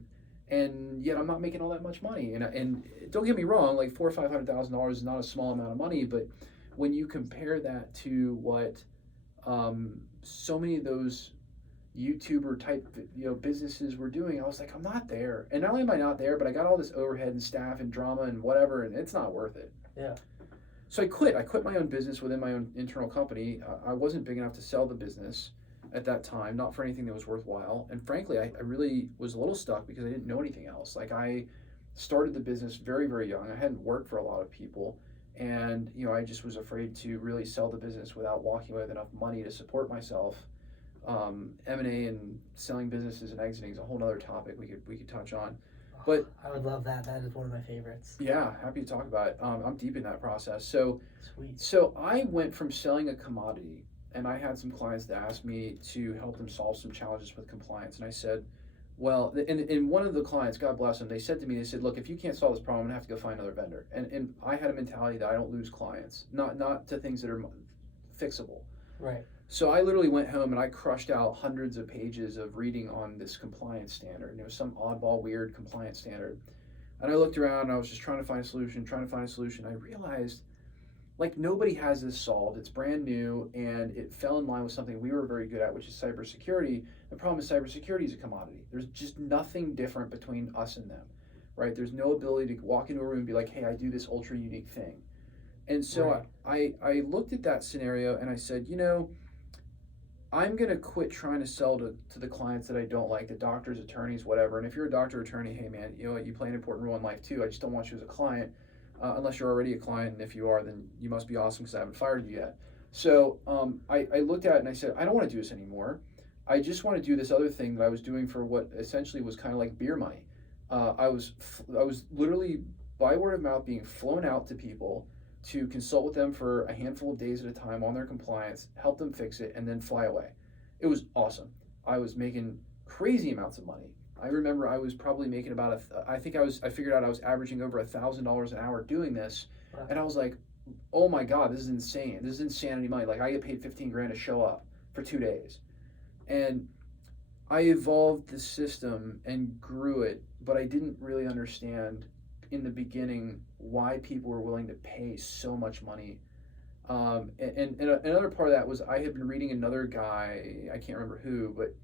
and yet I'm not making all that much money. And don't get me wrong, like $400,000 or $500,000 is not a small amount of money, but when you compare that to what so many of those YouTuber type businesses were doing, I was like, I'm not there. And not only am I not there, but I got all this overhead and staff and drama and whatever, and it's not worth it. Yeah. So I quit my own business within my own internal company. I wasn't big enough to sell the business at that time, not for anything that was worthwhile. And frankly, I really was a little stuck because I didn't know anything else. Like, I started the business very, very young. I hadn't worked for a lot of people. And, I just was afraid to really sell the business without walking away with enough money to support myself. M&A and selling businesses and exiting is a whole other topic we could touch on. But I would love that. That is one of my favorites. Yeah, happy to talk about it. I'm deep in that process. So, Sweet. So I went from selling a commodity, and I had some clients that asked me to help them solve some challenges with compliance. And I said, well, and one of the clients, God bless them, they said, look, if you can't solve this problem, I'm going to have to go find another vendor. And I had a mentality that I don't lose clients, not to things that are fixable. Right. So I literally went home and I crushed out hundreds of pages of reading on this compliance standard. And it was some oddball, weird compliance standard. And I looked around and I was just trying to find a solution. I realized, like, nobody has this solved. It's brand new, and it fell in line with something we were very good at, which is cybersecurity. The problem is cybersecurity is a commodity. There's just nothing different between us and them, right? There's no ability to walk into a room and be like, hey, I do this ultra unique thing. And so right. I looked at that scenario and I said, I'm going to quit trying to sell to the clients that I don't like, the doctors, attorneys, whatever. And if you're a doctor or attorney, hey, man, you play an important role in life too. I just don't want you as a client. Unless you're already a client, and if you are, then you must be awesome because I haven't fired you yet. So I looked at it and I said, I don't want to do this anymore. I just want to do this other thing that I was doing for what essentially was kind of like beer money. I was literally by word of mouth being flown out to people to consult with them for a handful of days at a time on their compliance, help them fix it, and then fly away. It was awesome. I was making crazy amounts of money. I remember I was probably making about I figured out I was averaging over $1,000 an hour doing this. Wow. And I was like, oh my God, this is insane. This is insanity money. Like, I get paid 15 grand to show up for 2 days. And I evolved the system and grew it, but I didn't really understand in the beginning why people were willing to pay so much money. And another part of that was I had been reading another guy, I can't remember who, but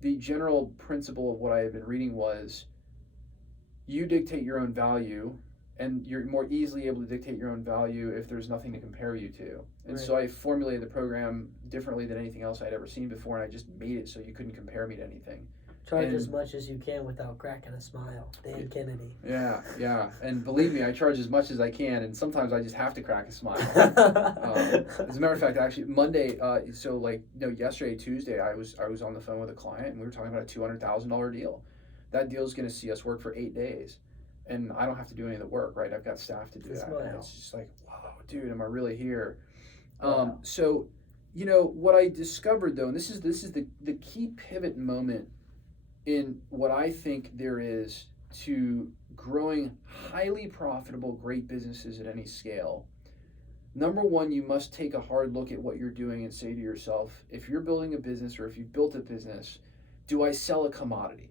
the general principle of what I had been reading was you dictate your own value, and you're more easily able to dictate your own value if there's nothing to compare you to. And so I formulated the program differently than anything else I'd ever seen before, and I just made it so you couldn't compare me to anything. Charge as much as you can without cracking a smile. Dan Kennedy. Yeah. And believe me, I charge as much as I can, and sometimes I just have to crack a smile. As a matter of fact, actually, Monday, yesterday, Tuesday, I was on the phone with a client, and we were talking about a $200,000 deal. That deal is going to see us work for 8 days. And I don't have to do any of the work, right? I've got staff to do that. And it's just like, wow, dude, am I really here? So, what I discovered though, and this is the key pivot moment in what I think there is to growing highly profitable, great businesses at any scale. Number one, you must take a hard look at what you're doing and say to yourself, if you're building a business or if you've built a business, do I sell a commodity?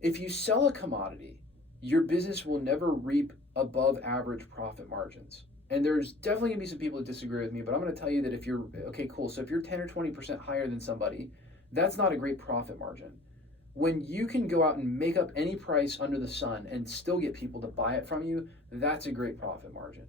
If you sell a commodity, your business will never reap above average profit margins. And there's definitely gonna be some people that disagree with me, but I'm gonna tell you that if you're, okay, cool, so if you're 10 or 20% higher than somebody, that's not a great profit margin. When you can go out and make up any price under the sun and still get people to buy it from you, that's a great profit margin.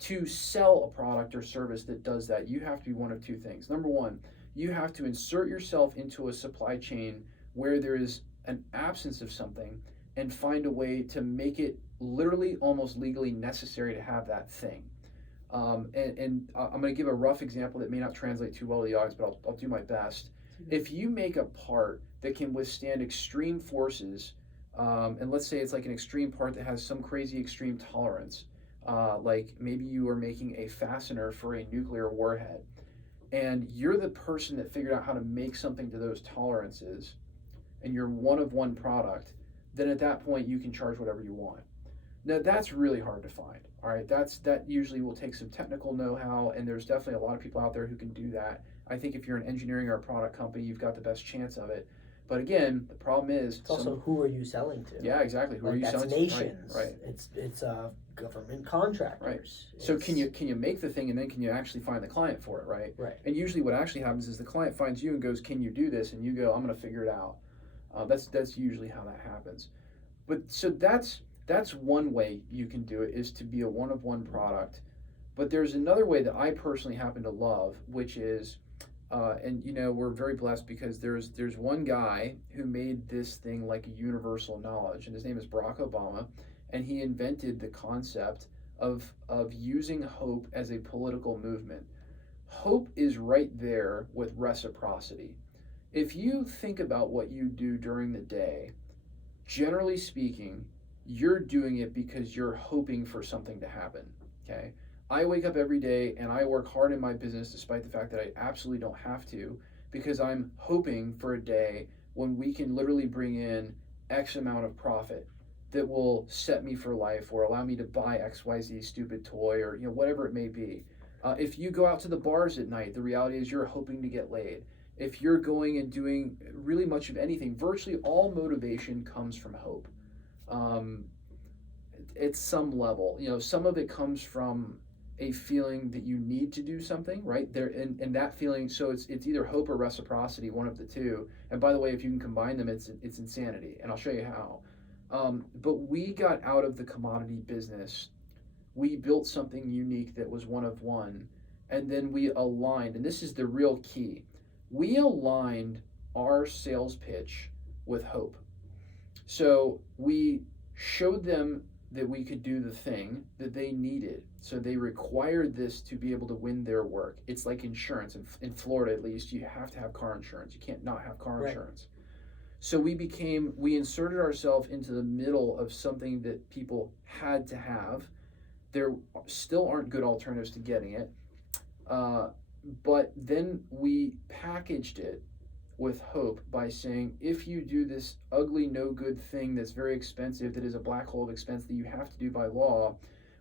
To sell a product or service that does that, you have to be one of two things. Number one, you have to insert yourself into a supply chain where there is an absence of something and find a way to make it literally almost legally necessary to have that thing. And I'm going to give a rough example that may not translate too well to the audience, but I'll do my best. If you make a part that can withstand extreme forces, and let's say it's like an extreme part that has some crazy extreme tolerance, like maybe you are making a fastener for a nuclear warhead, and you're the person that figured out how to make something to those tolerances, and you're one of one product, then at that point you can charge whatever you want. Now that's really hard to find. All right, that usually will take some technical know-how, and there's definitely a lot of people out there who can do that. I think if you're an engineering or a product company, you've got the best chance of it. But again, the problem is it's also who are you selling to? Yeah, exactly. Who are you selling to? Nations. Right. It's government contractors. Right. So can you make the thing, and then can you actually find the client for it, right? Right. And usually what actually happens is the client finds you and goes, "Can you do this?" And you go, "I'm going to figure it out." That's usually how that happens. But so that's one way you can do it, is to be a one-of-one product. But there's another way that I personally happen to love, which is, and we're very blessed because there's one guy who made this thing like a universal knowledge, and his name is Barack Obama, and he invented the concept of using hope as a political movement. Hope is right there with reciprocity. If you think about what you do during the day, generally speaking, you're doing it because you're hoping for something to happen, okay? I wake up every day and I work hard in my business despite the fact that I absolutely don't have to, because I'm hoping for a day when we can literally bring in X amount of profit that will set me for life or allow me to buy XYZ stupid toy or whatever it may be. If you go out to the bars at night, the reality is you're hoping to get laid. If you're going and doing really much of anything, virtually all motivation comes from hope. At some level, some of it comes from a feeling that you need to do something, right? There, and that feeling, so it's either hope or reciprocity, one of the two. And by the way, if you can combine them, it's insanity, and I'll show you how. But we got out of the commodity business. We built something unique that was one of one, and then we aligned, and this is the real key. We aligned our sales pitch with hope. So we showed them that we could do the thing that they needed. So they required this to be able to win their work. It's like insurance. In Florida, at least, you have to have car insurance. You can't not have car insurance. So we inserted ourselves into the middle of something that people had to have, there still aren't good alternatives to getting it. But then we packaged it with hope by saying, if you do this ugly, no good thing that's very expensive, that is a black hole of expense that you have to do by law,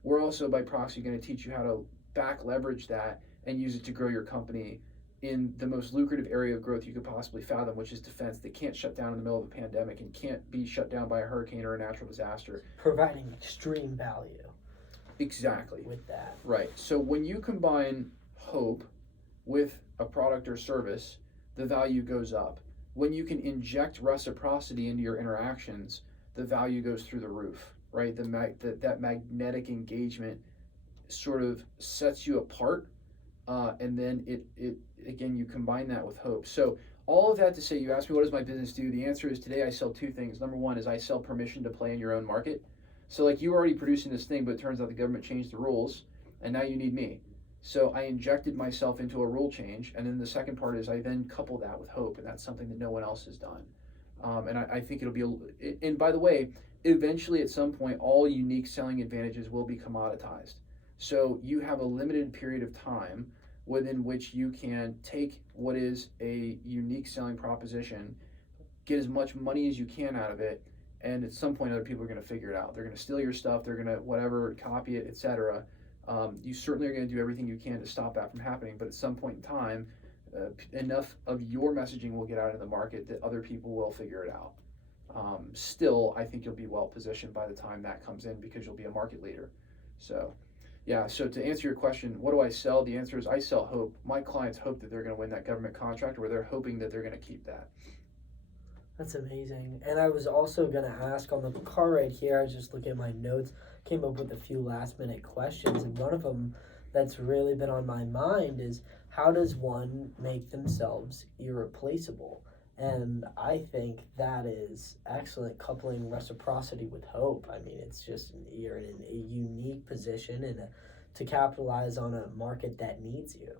we're also by proxy going to teach you how to back leverage that and use it to grow your company in the most lucrative area of growth you could possibly fathom, which is defense, that can't shut down in the middle of a pandemic and can't be shut down by a hurricane or a natural disaster. Providing extreme value. Exactly. With that. Right. So when you combine hope with a product or service, the value goes up. When you can inject reciprocity into your interactions, the value goes through the roof, right? That magnetic engagement sort of sets you apart, and then it again, you combine that with hope. So all of that to say, you asked me, what does my business do? The answer is, today I sell two things. Number one is I sell permission to play in your own market. So like, you were already producing this thing, but it turns out the government changed the rules, and now you need me. So I injected myself into a rule change, and then the second part is I then couple that with hope, and that's something that no one else has done. And I think it'll be, and by the way, eventually at some point, all unique selling advantages will be commoditized. So you have a limited period of time within which you can take what is a unique selling proposition, get as much money as you can out of it, and at some point other people are going to figure it out. They're going to steal your stuff, they're going to whatever, copy it, etc. You certainly are going to do everything you can to stop that from happening, but at some point in time, enough of your messaging will get out in the market that other people will figure it out. Still, I think you'll be well positioned by the time that comes in, because you'll be a market leader. So, yeah, so to answer your question, what do I sell? The answer is I sell hope. My clients hope that they're going to win that government contract, or they're hoping that they're going to keep that. That's amazing. And I was also going to ask on the car right here, I was just looking at my notes, came up with a few last minute questions, and one of them that's really been on my mind is, how does one make themselves irreplaceable? And I think that is excellent, coupling reciprocity with hope. I mean, it's just, you're in a unique position and to capitalize on a market that needs you.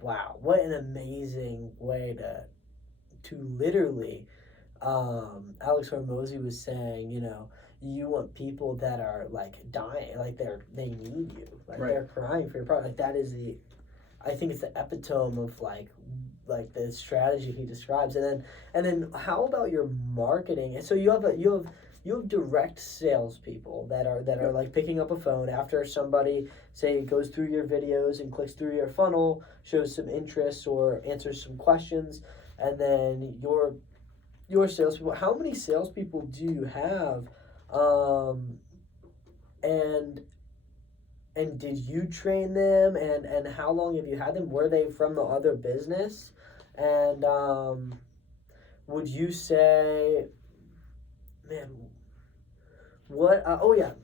Wow, what an amazing way to literally, Alex Hormozy was saying, you want people that are like dying, like they need you, like right. They're crying for your product. Like, that is I think it's the epitome of like the strategy he describes. And then how about your marketing? And so you have direct salespeople that are like picking up a phone after somebody, say, goes through your videos and clicks through your funnel, shows some interest or answers some questions, and then your salespeople. How many salespeople do you have? And did you train them? And how long have you had them? Were they from the other business? And would you say, man, what?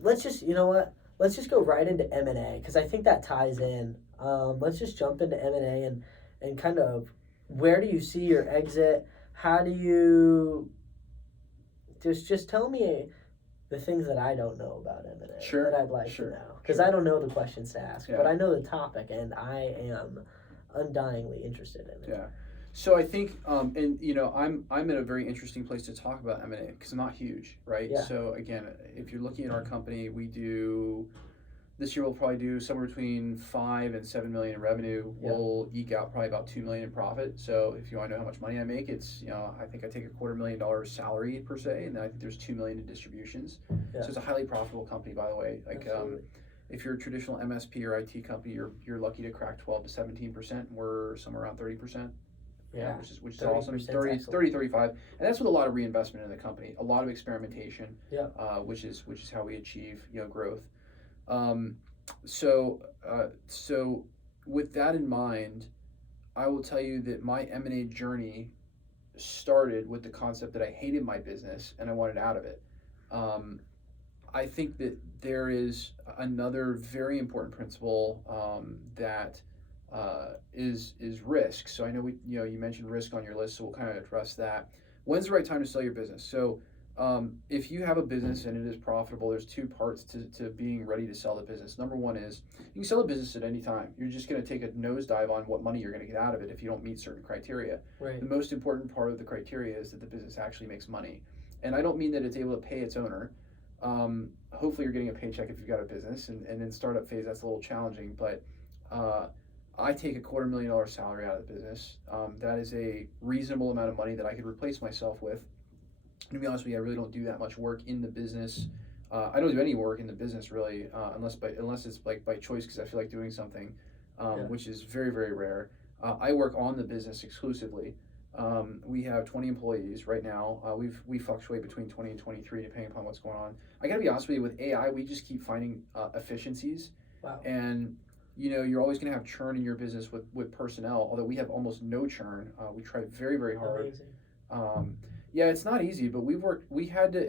Let's just, you know what? Let's just go right into M&A, because I think that ties in. Let's just jump into M&A and kind of, where do you see your exit? How do you just tell me the things that I don't know about M&A Sure, that I'd like sure, to know, because sure. I don't know the questions to ask, Yeah. but I know the topic, and I am undyingly interested in it. Yeah. So I think, I'm in a very interesting place to talk about M&A, because I'm not huge, right? Yeah. So again, if you're looking at our company, this year we'll probably do somewhere between 5 and 7 million in revenue. Yeah. We'll eke out probably about 2 million in profit. So if you want to know how much money I make, it's, I think I take $250,000 salary per se, and then I think there's 2 million in distributions. Yeah. So it's a highly profitable company, by the way. Like, Absolutely. if you're a traditional MSP or IT company, you're lucky to crack 12 to 17%, and we're somewhere around 30%. Yeah. Which is awesome. 30, 35, and that's with a lot of reinvestment in the company, a lot of experimentation. Yeah. Which is how we achieve growth. So with that in mind, I will tell you that my M&A journey started with the concept that I hated my business and I wanted out of it. I think that there is another very important principle that is risk. So I know you mentioned risk on your list, so we'll kind of address that. When's the right time to sell your business? So if you have a business and it is profitable, there's two parts to being ready to sell the business. Number one is you can sell a business at any time. You're just going to take a nosedive on what money you're going to get out of it if you don't meet certain criteria. Right. The most important part of the criteria is that the business actually makes money. And I don't mean that it's able to pay its owner. Hopefully you're getting a paycheck if you've got a business, and in startup phase that's a little challenging, but I take $250,000 salary out of the business. That is a reasonable amount of money that I could replace myself with. And to be honest with you, I really don't do that much work in the business. I don't do any work in the business really, unless it's like by choice because I feel like doing something, which is very, very rare. I work on the business exclusively. We have 20 employees right now. We fluctuate between 20 and 23 depending upon what's going on. I gotta be honest with you, with AI, we just keep finding efficiencies. Wow. And you're always gonna have churn in your business with personnel. Although we have almost no churn, we try very, very hard. Amazing. Yeah, it's not easy, but we had to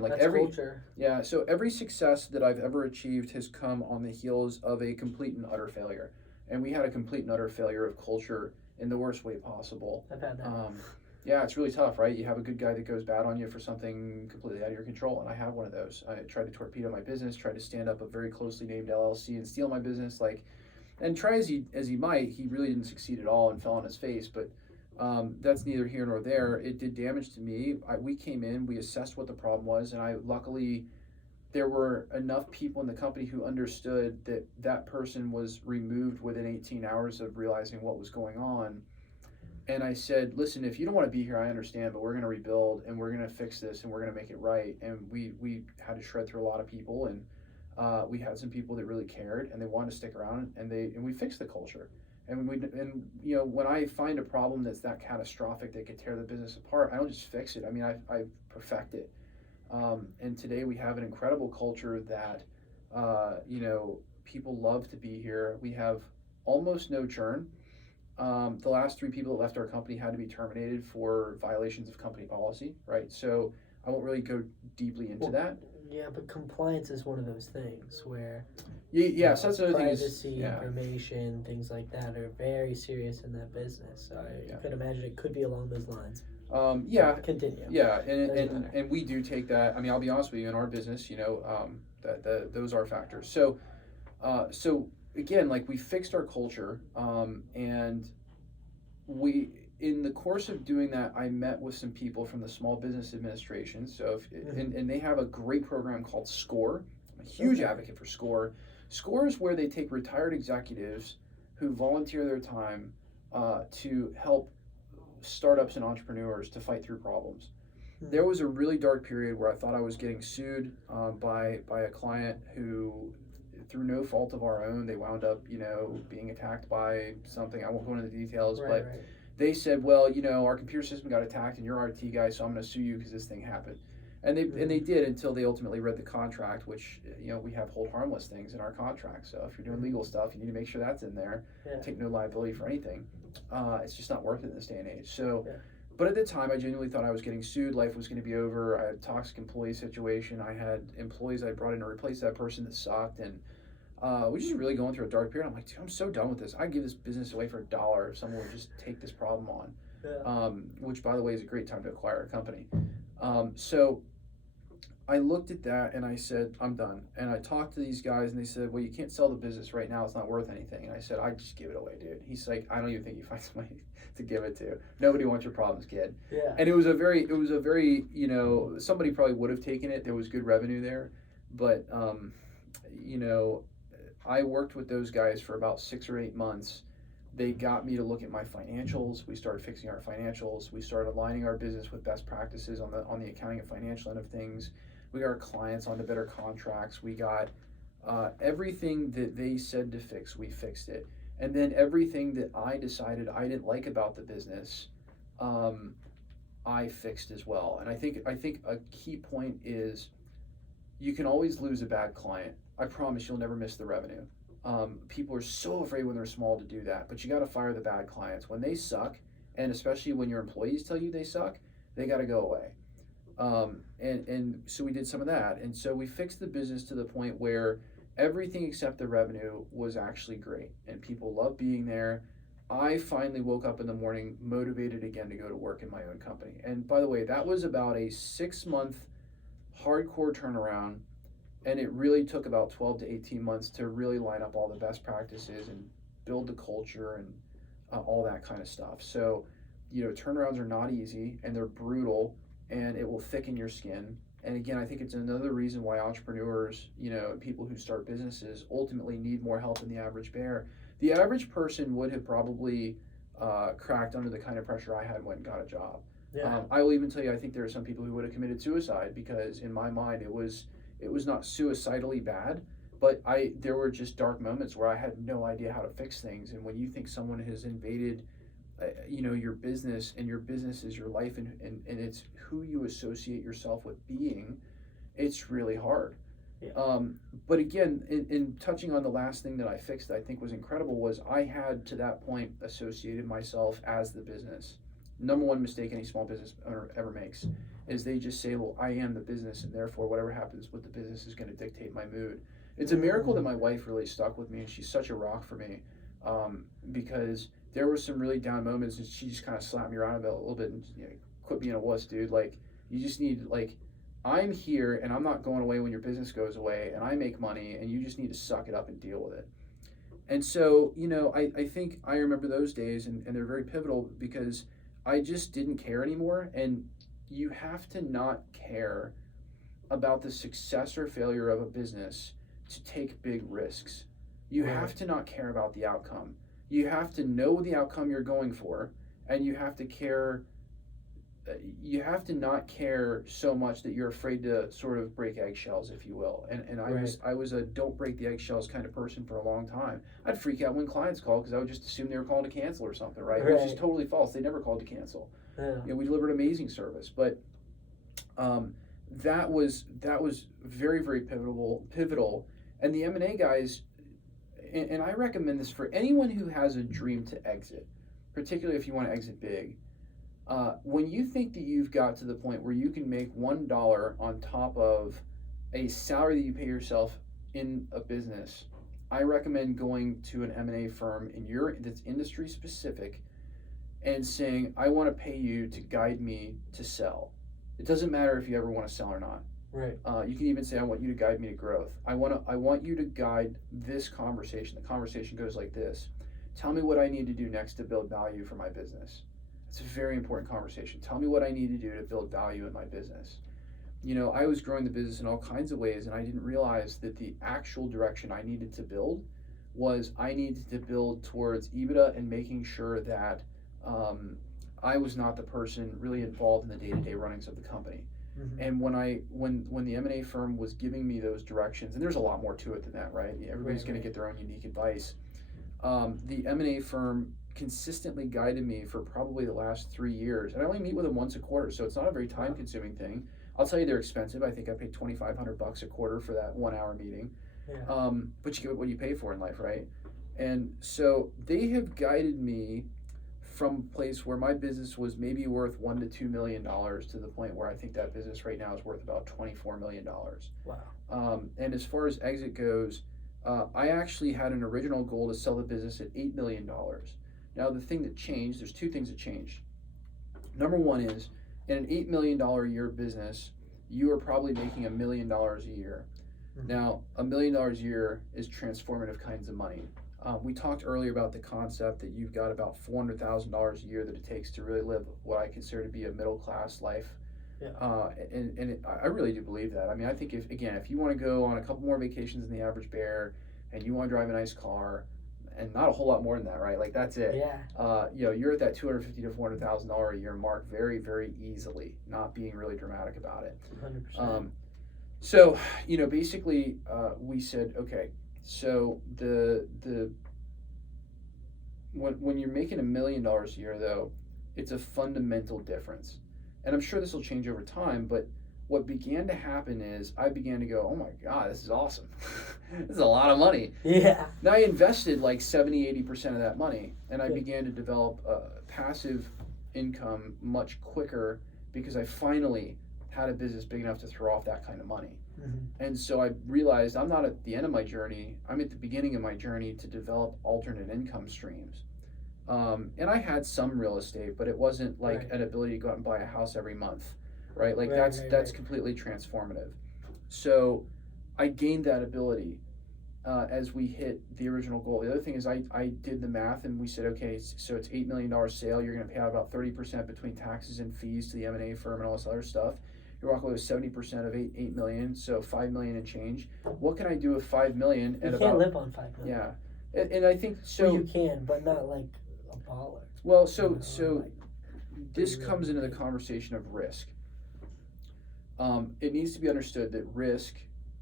like That's culture. yeah. So every success that I've ever achieved has come on the heels of a complete and utter failure, and we had a complete and utter failure of culture in the worst way possible. I've had that. Yeah, it's really tough, right? You have a good guy that goes bad on you for something completely out of your control, and I have one of those. I tried to torpedo my business, tried to stand up a very closely named LLC and steal my business, and try as he might, he really didn't succeed at all and fell on his face, but. That's neither here nor there. It did damage to me. We came in, we assessed what the problem was, and luckily there were enough people in the company who understood that person was removed within 18 hours of realizing what was going on. And I said, listen, if you don't want to be here, I understand, but we're going to rebuild and we're going to fix this and we're going to make it right. And we had to shred through a lot of people, and we had some people that really cared and they wanted to stick around, and we fixed the culture. And when I find a problem that's that catastrophic that could tear the business apart, I don't just fix it. I mean, I perfect it. And today we have an incredible culture that, people love to be here. We have almost no churn. The last 3 people that left our company had to be terminated for violations of company policy, right? So I won't really go deeply into that. Yeah, but compliance is one of those things where so that's another thing is privacy, information, things like that are very serious in that business. So I could imagine it could be along those lines. Continue. Yeah, and we do take that. I mean, I'll be honest with you, in our business, that those are factors. So again, like we fixed our culture, and in the course of doing that, I met with some people from the Small Business Administration. So, and they have a great program called SCORE. I'm a huge advocate for SCORE. SCORE is where they take retired executives who volunteer their time to help startups and entrepreneurs to fight through problems. There was a really dark period where I thought I was getting sued by a client who, through no fault of our own, they wound up, being attacked by something. I won't go into the details, but they said, well, our computer system got attacked and you're our IT guy, so I'm going to sue you because this thing happened. And they did until they ultimately read the contract, which, we have hold harmless things in our contract. So if you're doing legal stuff, you need to make sure that's in there. Take no liability for anything. It's just not worth it in this day and age. So, but at the time, I genuinely thought I was getting sued. Life was going to be over. I had a toxic employee situation. I had employees I brought in to replace that person that sucked. And we're just really going through a dark period. I'm like, dude, I'm so done with this. I'd give this business away for $1 if someone would just take this problem on. Which, by the way, is a great time to acquire a company. So I looked at that and I said, I'm done. And I talked to these guys and they said, well, you can't sell the business right now. It's not worth anything. And I said, I just give it away, dude. He's like, I don't even think you find somebody to give it to. Nobody wants your problems, kid. And it was a very, somebody probably would have taken it. There was good revenue there. But, I worked with those guys for about 6 or 8 months. They got me to look at my financials. We started fixing our financials. We started aligning our business with best practices on the accounting and financial end of things. We got our clients onto better contracts. We got everything that they said to fix, we fixed it. And then everything that I decided I didn't like about the business, I fixed as well. And I think a key point is you can always lose a bad client. I promise you'll never miss the revenue. People are so afraid when they're small to do that, but you got to fire the bad clients. When they suck, and especially when your employees tell you they suck, they got to go away. And so we did some of that. And so we fixed the business to the point where everything except the revenue was actually great. And people loved being there. I finally woke up in the morning motivated again to go to work in my own company. And by the way, that was about a 6-month hardcore turnaround. And it really took about 12 to 18 months to really line up all the best practices and build the culture and all that kind of stuff. So, turnarounds are not easy and they're brutal and it will thicken your skin. And again, I think it's another reason why entrepreneurs, people who start businesses ultimately need more help than the average bear. The average person would have probably cracked under the kind of pressure I had when I got a job. Yeah. I will even tell you, I think there are some people who would have committed suicide because in my mind it was not suicidally bad, but there were just dark moments where I had no idea how to fix things. And when you think someone has invaded your business, and your business is your life, and it's who you associate yourself with being, it's really hard. Yeah. But again, in touching on the last thing that I fixed that I think was incredible was I had to that point associated myself as the business. Number one mistake any small business owner ever makes is they just say, well, I am the business, and therefore whatever happens with the business is going to dictate my mood. It's a miracle that my wife really stuck with me, and she's such a rock for me, because there were some really down moments, and she just kind of slapped me around a little bit and quit being a wuss, dude. Like, you just need, like, I'm here and I'm not going away when your business goes away, and I make money, and you just need to suck it up and deal with it. And so, I think I remember those days, and they're very pivotal because I just didn't care anymore. And you have to not care about the success or failure of a business to take big risks. You have to not care about the outcome. You have to know the outcome you're going for, and you have to care. You have to not care so much that you're afraid to sort of break eggshells, if you will. And I was a don't break the eggshells kind of person for a long time. I'd freak out when clients called because I would just assume they were calling to cancel or something, right? Which is totally false. They never called to cancel. Yeah. We delivered amazing service, but that was very, very pivotal. And the M&A guys, and I recommend this for anyone who has a dream to exit, particularly if you want to exit big. When you think that you've got to the point where you can make $1 on top of a salary that you pay yourself in a business, I recommend going to an M&A firm that's industry specific and saying, I want to pay you to guide me to sell. It doesn't matter if you ever want to sell or not. Right. You can even say, I want you to guide me to growth. I want you to guide this conversation. The conversation goes like this. Tell me what I need to do next to build value for my business. It's a very important conversation. Tell me what I need to do to build value in my business. I was growing the business in all kinds of ways, and I didn't realize that the actual direction I needed to build was I needed to build towards EBITDA and making sure that I was not the person really involved in the day-to-day runnings of the company. Mm-hmm. And when the M&A firm was giving me those directions, and there's a lot more to it than that, right? Everybody's going to get their own unique advice. The M&A firm consistently guided me for probably the last 3 years, and I only meet with them once a quarter, so it's not a very time-consuming thing. I'll tell you, they're expensive. I think I paid $2,500 a quarter for that 1 hour meeting. Yeah. But you get what you pay for in life, right? And so they have guided me from a place where my business was maybe worth $1 to $2 million to the point where I think that business right now is worth about $24 million. Wow. And as far as exit goes, I actually had an original goal to sell the business at $8 million. Now, the thing that changed, there's two things that changed. Number one is, in an $8 million a year business, you are probably making $1 million a year. Mm-hmm. Now, $1 million a year is transformative kinds of money. We talked earlier about the concept that you've got about $400,000 a year that it takes to really live what I consider to be a middle-class life. Yeah. I really do believe that. I mean, I think if you want to go on a couple more vacations than the average bear, and you want to drive a nice car, and not a whole lot more than that, right? Like, that's it. Yeah. You're at that $250,000 to $400,000 a year mark very, very easily, not being really dramatic about it. 100%. So, basically, we said, okay, so when you're making $1 million a year, though, it's a fundamental difference. And I'm sure this will change over time, but what began to happen is I began to go, oh my God, this is awesome. This is a lot of money. Yeah. Now I invested like 70-80% of that money, and I began to develop passive income much quicker because I finally had a business big enough to throw off that kind of money. Mm-hmm. And so I realized I'm not at the end of my journey, I'm at the beginning of my journey to develop alternate income streams. And I had some real estate, but it wasn't like an ability to go out and buy a house every month, right? Like that's completely transformative. So I gained that ability as we hit the original goal. The other thing is I did the math, and we said, okay, so it's $8 million sale. You're going to pay out about 30% between taxes and fees to the M&A firm and all this other stuff. you're walking away with 70% of 8 million, so 5 million and change. What can I do with 5 million? You can't live on 5 million. Yeah, and I think so. Well, you can, but not like a baller. Well, this really comes into the conversation of risk. It needs to be understood that risk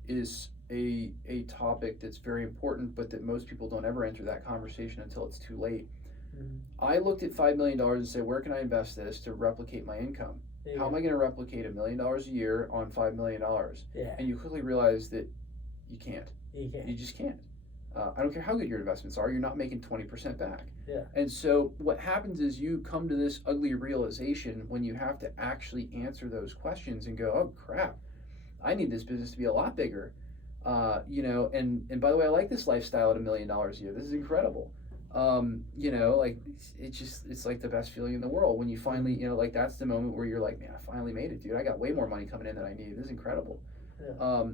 is a topic that's very important, but that most people don't ever enter that conversation until it's too late. I looked at $5 million and said, where can I invest this to replicate my income? Yeah. How am I going to replicate $1 million a year on $5 million? Yeah. And you quickly realize that you can't. You can't. You just can't. I don't care how good your investments are, you're not making 20% back. Yeah. And so what happens is you come to this ugly realization when you have to actually answer those questions and go, oh crap, I need this business to be a lot bigger. And by the way, I like this lifestyle at $1 million a year. This is incredible. Like it's like the best feeling in the world when you finally, like that's the moment where you're like, man, I finally made it, dude. I got way more money coming in than I need. This is incredible. Yeah.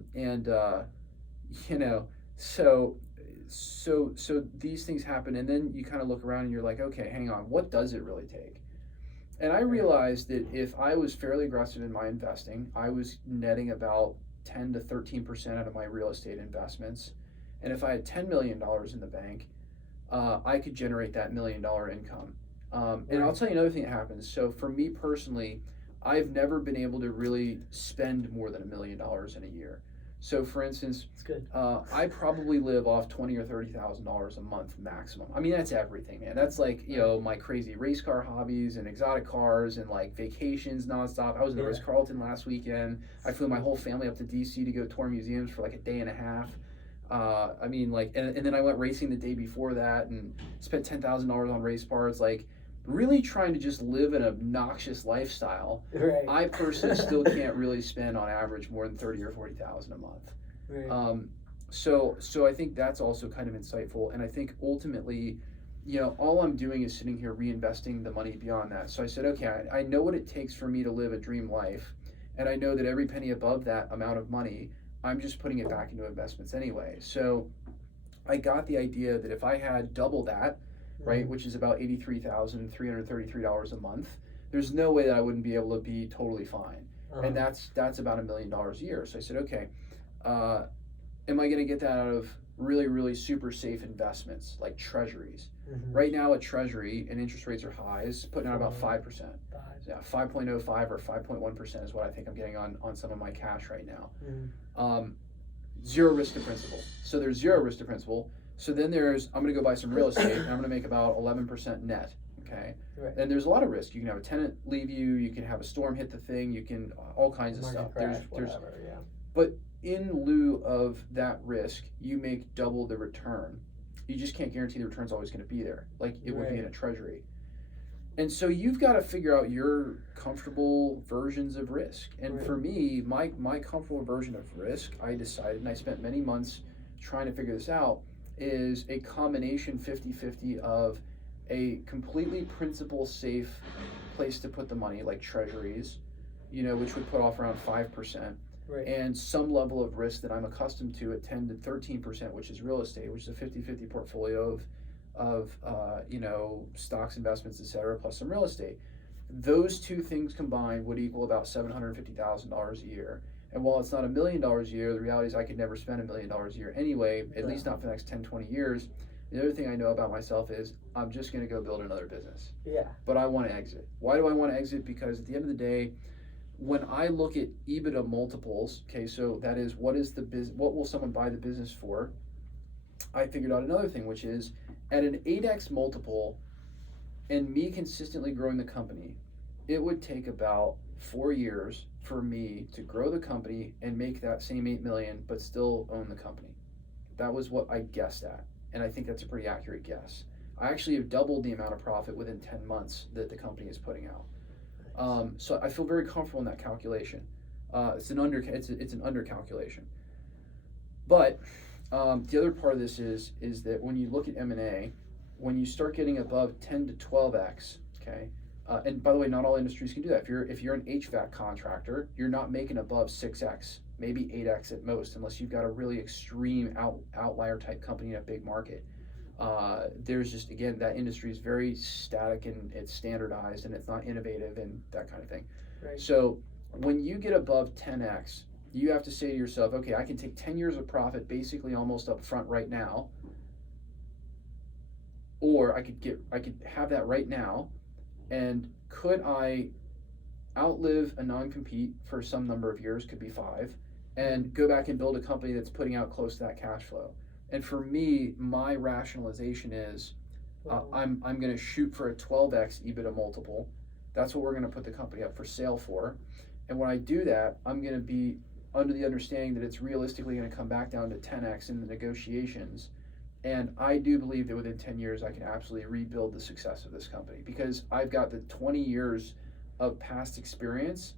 So these things happen, and then you kind of look around and you're like, okay, hang on, what does it really take? And I realized that if I was fairly aggressive in my investing, I was netting about 10 to 13% out of my real estate investments. And if I had $10 million in the bank, I could generate that $1 million income. And I'll tell you another thing that happens. So for me personally, I've never been able to really spend more than $1 million in a year. So for instance, That's good. I probably live off $20,000 or $30,000 a month maximum. I mean, that's everything, man. That's like, my crazy race car hobbies and exotic cars and like vacations nonstop. I was in the Ritz-Carlton last weekend. I flew my whole family up to DC to go tour museums for like a day and a half. And then I went racing the day before that and spent $10,000 on race parts, like really trying to just live an obnoxious lifestyle. Right. I personally still can't really spend on average more than $30,000 or $40,000 a month. Right. So I think that's also kind of insightful. And I think ultimately, all I'm doing is sitting here reinvesting the money beyond that. So I said, okay, I know what it takes for me to live a dream life. And I know that every penny above that amount of money, I'm just putting it back into investments anyway. So I got the idea that if I had double that, right, which is about $83,333 a month, there's no way that I wouldn't be able to be totally fine. And that's about $1 million a year. So I said, okay, am I going to get that out of really, really super safe investments like treasuries? Right now, a treasury, and interest rates are high, is putting out about 5%. Yeah, 5.05 or 5.1% is what I think I'm getting on some of my cash right now. Zero risk to principal. So there's zero risk to principal. So then I'm going to go buy some real estate and I'm going to make about 11% net. Okay. Right. And there's a lot of risk. You can have a tenant leave you. You can have a storm hit the thing. You can all kinds of stuff. But in lieu of that risk, you make double the return. You just can't guarantee the return's always going to be there, like it would be in a treasury. And so you've got to figure out your comfortable versions of risk. And for me, my comfortable version of risk, I decided, and I spent many months trying to figure this out, is a combination 50-50 of a completely principal safe place to put the money, like treasuries, which would put off around 5%, and some level of risk that I'm accustomed to at 10 to 13%, which is real estate, which is a 50-50 portfolio of stocks, investments, etc., plus some real estate. Those two things combined would equal about $750,000 a year. And while it's not $1 million a year, the reality is I could never spend $1 million a year anyway, at least not for the next 10, 20 years. The other thing I know about myself is I'm just going to go build another business. Yeah. But I want to exit. Why do I want to exit? Because at the end of the day, when I look at EBITDA multiples, okay, so that is what will someone buy the business for? I figured out another thing, which is at an 8x multiple and me consistently growing the company, it would take about 4 years for me to grow the company and make that same 8 million, but still own the company. That was what I guessed at. And I think that's a pretty accurate guess. I actually have doubled the amount of profit within 10 months that the company is putting out. So I feel very comfortable in that calculation. It's an under calculation. But the other part of this is that when you look at M&A, when you start getting above 10 to 12x, okay, and by the way, not all industries can do that. If you're an HVAC contractor, you're not making above 6x, maybe 8x at most, unless you've got a really extreme outlier type company in a big market. There's just, again, that industry is very static and it's standardized and it's not innovative and that kind of thing. Right. So when you get above 10x, you have to say to yourself, okay, I can take 10 years of profit basically almost up front right now, or I could have that right now, and could I outlive a non-compete for some number of years, could be 5, and go back and build a company that's putting out close to that cash flow. And for me, my rationalization is I'm going to shoot for a 12x EBITDA multiple. That's what we're going to put the company up for sale for. And when I do that, I'm going to be under the understanding that it's realistically going to come back down to 10x in the negotiations. And I do believe that within 10 years, I can absolutely rebuild the success of this company, because I've got the 20 years of past experience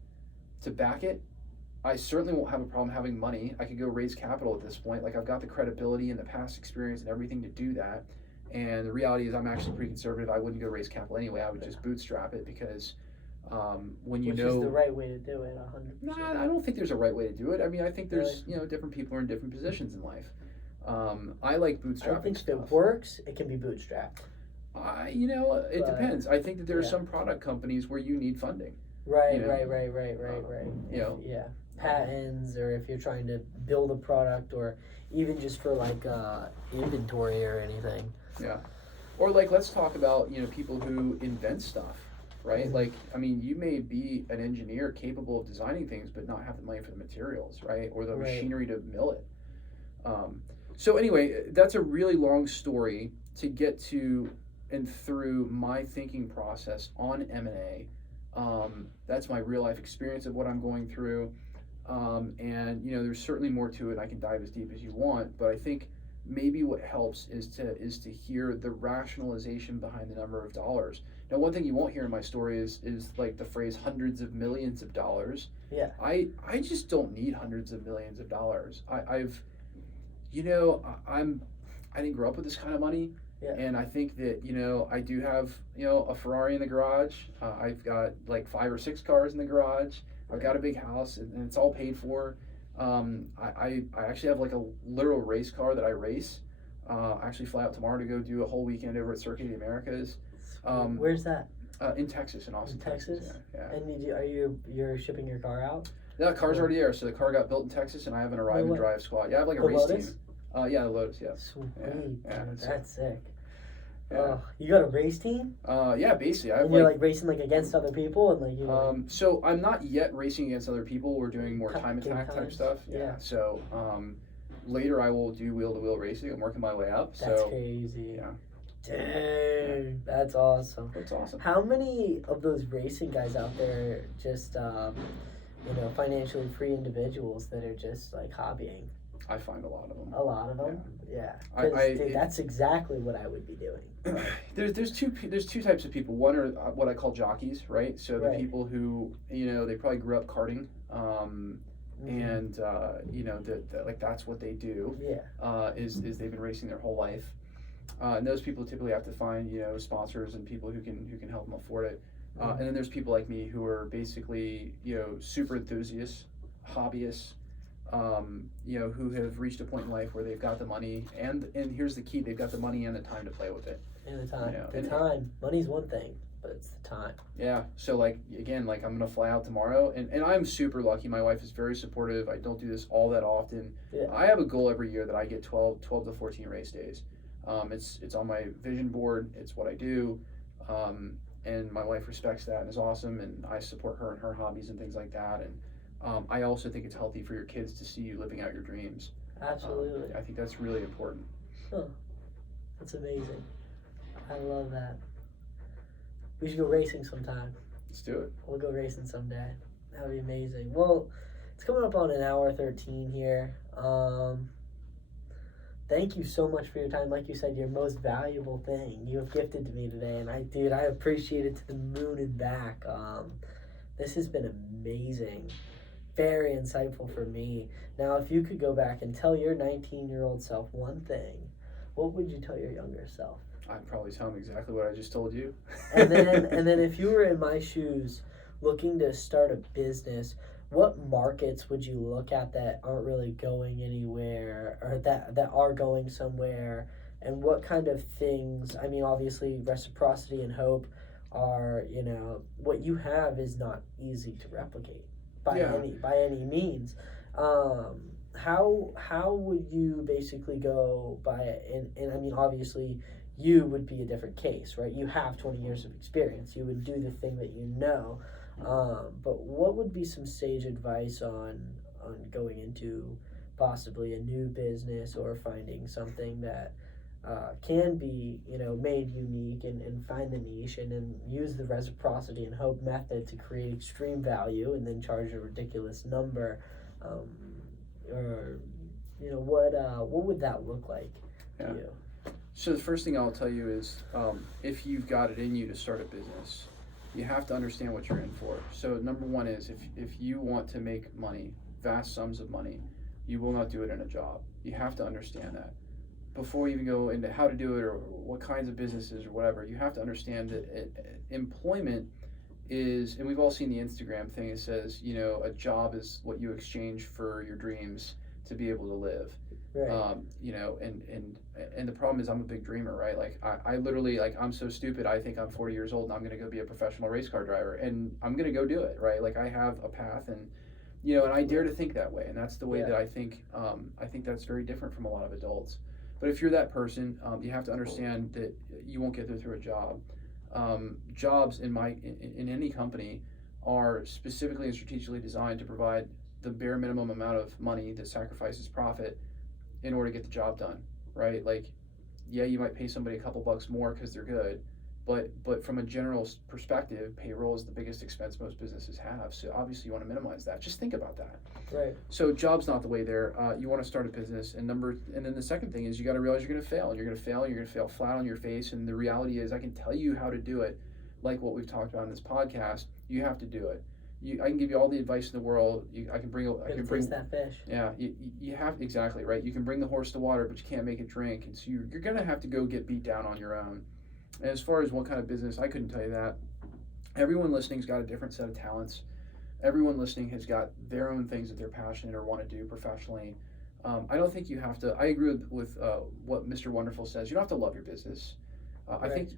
to back it. I certainly won't have a problem having money. I could go raise capital at this point. Like, I've got the credibility and the past experience and everything to do that. And the reality is I'm actually pretty conservative. I wouldn't go raise capital anyway. I would just bootstrap it, because when you Which know... is the right way to do it, 100%. Nah, I don't think there's a right way to do it. I mean, I think there's, different people are in different positions in life. I like bootstrapping I think stuff. if it works, it can be bootstrapped. It depends. I think that there are some product companies where you need funding. Right. Yeah. Patents, or if you're trying to build a product, or even just for like inventory or anything. Yeah. Or like, let's talk about, people who invent stuff, right? Mm-hmm. Like, I mean, you may be an engineer capable of designing things, but not have the money for the materials, right? Or the machinery to mill it. So anyway, that's a really long story to get to and through my thinking process on M&A. That's my real life experience of what I'm going through. And there's certainly more to it. I can dive as deep as you want, but I think maybe what helps is to hear the rationalization behind the number of dollars. Now, one thing you won't hear in my story is like the phrase hundreds of millions of dollars. Yeah. I just don't need hundreds of millions of dollars. I didn't grow up with this kind of money. Yeah. And I think that, I do have, a Ferrari in the garage. I've got like 5 or 6 cars in the garage. I've got a big house, and it's all paid for. I actually have like a literal race car that I race. I actually fly out tomorrow to go do a whole weekend over at Circuit of the Americas. Where's that? In Texas, in Austin, Texas. Yeah. And you're shipping your car out? Yeah, car's already there. So the car got built in Texas, and I have an arrive and drive squad. Yeah, I have like a race Lotus? team. Yeah, the Lotus. Yeah. Sweet. Yeah, That's sick. Yeah. Oh, you got a race team? Yeah, basically. And you're like racing like against other people, and like so I'm not yet racing against other people. We're doing more time attack type stuff. Yeah. So later I will do wheel to wheel racing. I'm working my way up. That's crazy. Yeah. Dang, that's awesome. That's awesome. How many of those racing guys out there just financially free individuals that are just like hobbying? I find a lot of them. A lot of them, yeah. That's exactly what I would be doing. There's two types of people. One are what I call jockeys, right? So the people who they probably grew up karting, and like that's what they do. Yeah. Is they've been racing their whole life, and those people typically have to find sponsors and people who can help them afford it. And then there's people like me who are basically super enthusiasts, hobbyists. Who have reached a point in life where they've got the money, and here's the key: they've got the money and the time to play with it. And the time. Time. Money's one thing, but it's the time. Yeah. So like I'm gonna fly out tomorrow, and I'm super lucky. My wife is very supportive. I don't do this all that often. Yeah. I have a goal every year that I get 12 to 14 race days. It's on my vision board. It's what I do. And my wife respects that and is awesome, and I support her and her hobbies and things like that. And I also think it's healthy for your kids to see you living out your dreams. Absolutely. I think that's really important. Huh. That's amazing. I love that. We should go racing sometime. Let's do it. We'll go racing someday. That would be amazing. Well, it's coming up on an hour 13 here. Thank you so much for your time. Like you said, your most valuable thing you have gifted to me today. And I appreciate it to the moon and back. This has been amazing. Very insightful for me. Now, if you could go back and tell your 19-year-old self one thing, what would you tell your younger self? I'd probably tell him exactly what I just told you. and then if you were in my shoes looking to start a business, what markets would you look at that aren't really going anywhere, or that are going somewhere? And what kind of things, I mean, obviously reciprocity and hope are, what you have is not easy to replicate. by any means. How would you basically go by it? And I mean, obviously, you would be a different case, right? You have 20 years of experience. You would do the thing that you know. But what would be some sage advice on going into possibly a new business or finding something that can be, made unique and find the niche and then use the reciprocity and hope method to create extreme value and then charge a ridiculous number? Or, what would that look like to you? So the first thing I'll tell you is if you've got it in you to start a business, you have to understand what you're in for. So number one is if you want to make money, vast sums of money, you will not do it in a job. You have to understand that. Before you even go into how to do it or what kinds of businesses or whatever, you have to understand that employment is, and we've all seen the Instagram thing, it says, a job is what you exchange for your dreams to be able to live. Right. And the problem is I'm a big dreamer, right? Like I literally, like, I'm so stupid. I think I'm 40 years old and I'm going to go be a professional race car driver and I'm going to go do it, right? Like I have a path and I dare to think that way. And that's the way that I think that's very different from a lot of adults. But if you're that person, you have to understand that you won't get there through a job. Jobs in any company are specifically and strategically designed to provide the bare minimum amount of money that sacrifices profit in order to get the job done, right? Like, yeah, you might pay somebody a couple bucks more because they're good, but from a general perspective, payroll is the biggest expense most businesses have. So obviously you want to minimize that. Just think about that. Right. So job's not the way there. You want to start a business, and then the second thing is you got to realize you're going to fail. And you're going to fail. And you're going to fail flat on your face. And the reality is, I can tell you how to do it, like what we've talked about in this podcast. You have to do it. I can give you all the advice in the world. I can bring that fish. Yeah, you have, exactly right. You can bring the horse to water, but you can't make it drink. And so you're going to have to go get beat down on your own. And as far as what kind of business, I couldn't tell you that. Everyone listening's got a different set of talents. Everyone listening has got their own things that they're passionate or want to do professionally. I don't think you have to. I agree with what Mr. Wonderful says. You don't have to love your business. Right.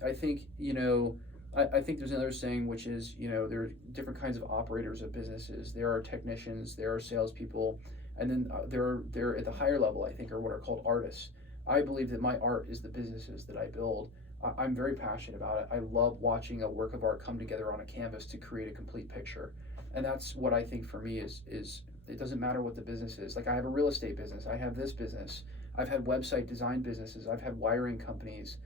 I think there's another saying, which is, there are different kinds of operators of businesses. There are technicians, there are salespeople, and then there at the higher level, I think, are what are called artists. I believe that my art is the businesses that I build. I'm very passionate about it. I love watching a work of art come together on a canvas to create a complete picture. And that's what I think for me is it doesn't matter what the business is. Like I have a real estate business. I have this business. I've had website design businesses. I've had wiring companies.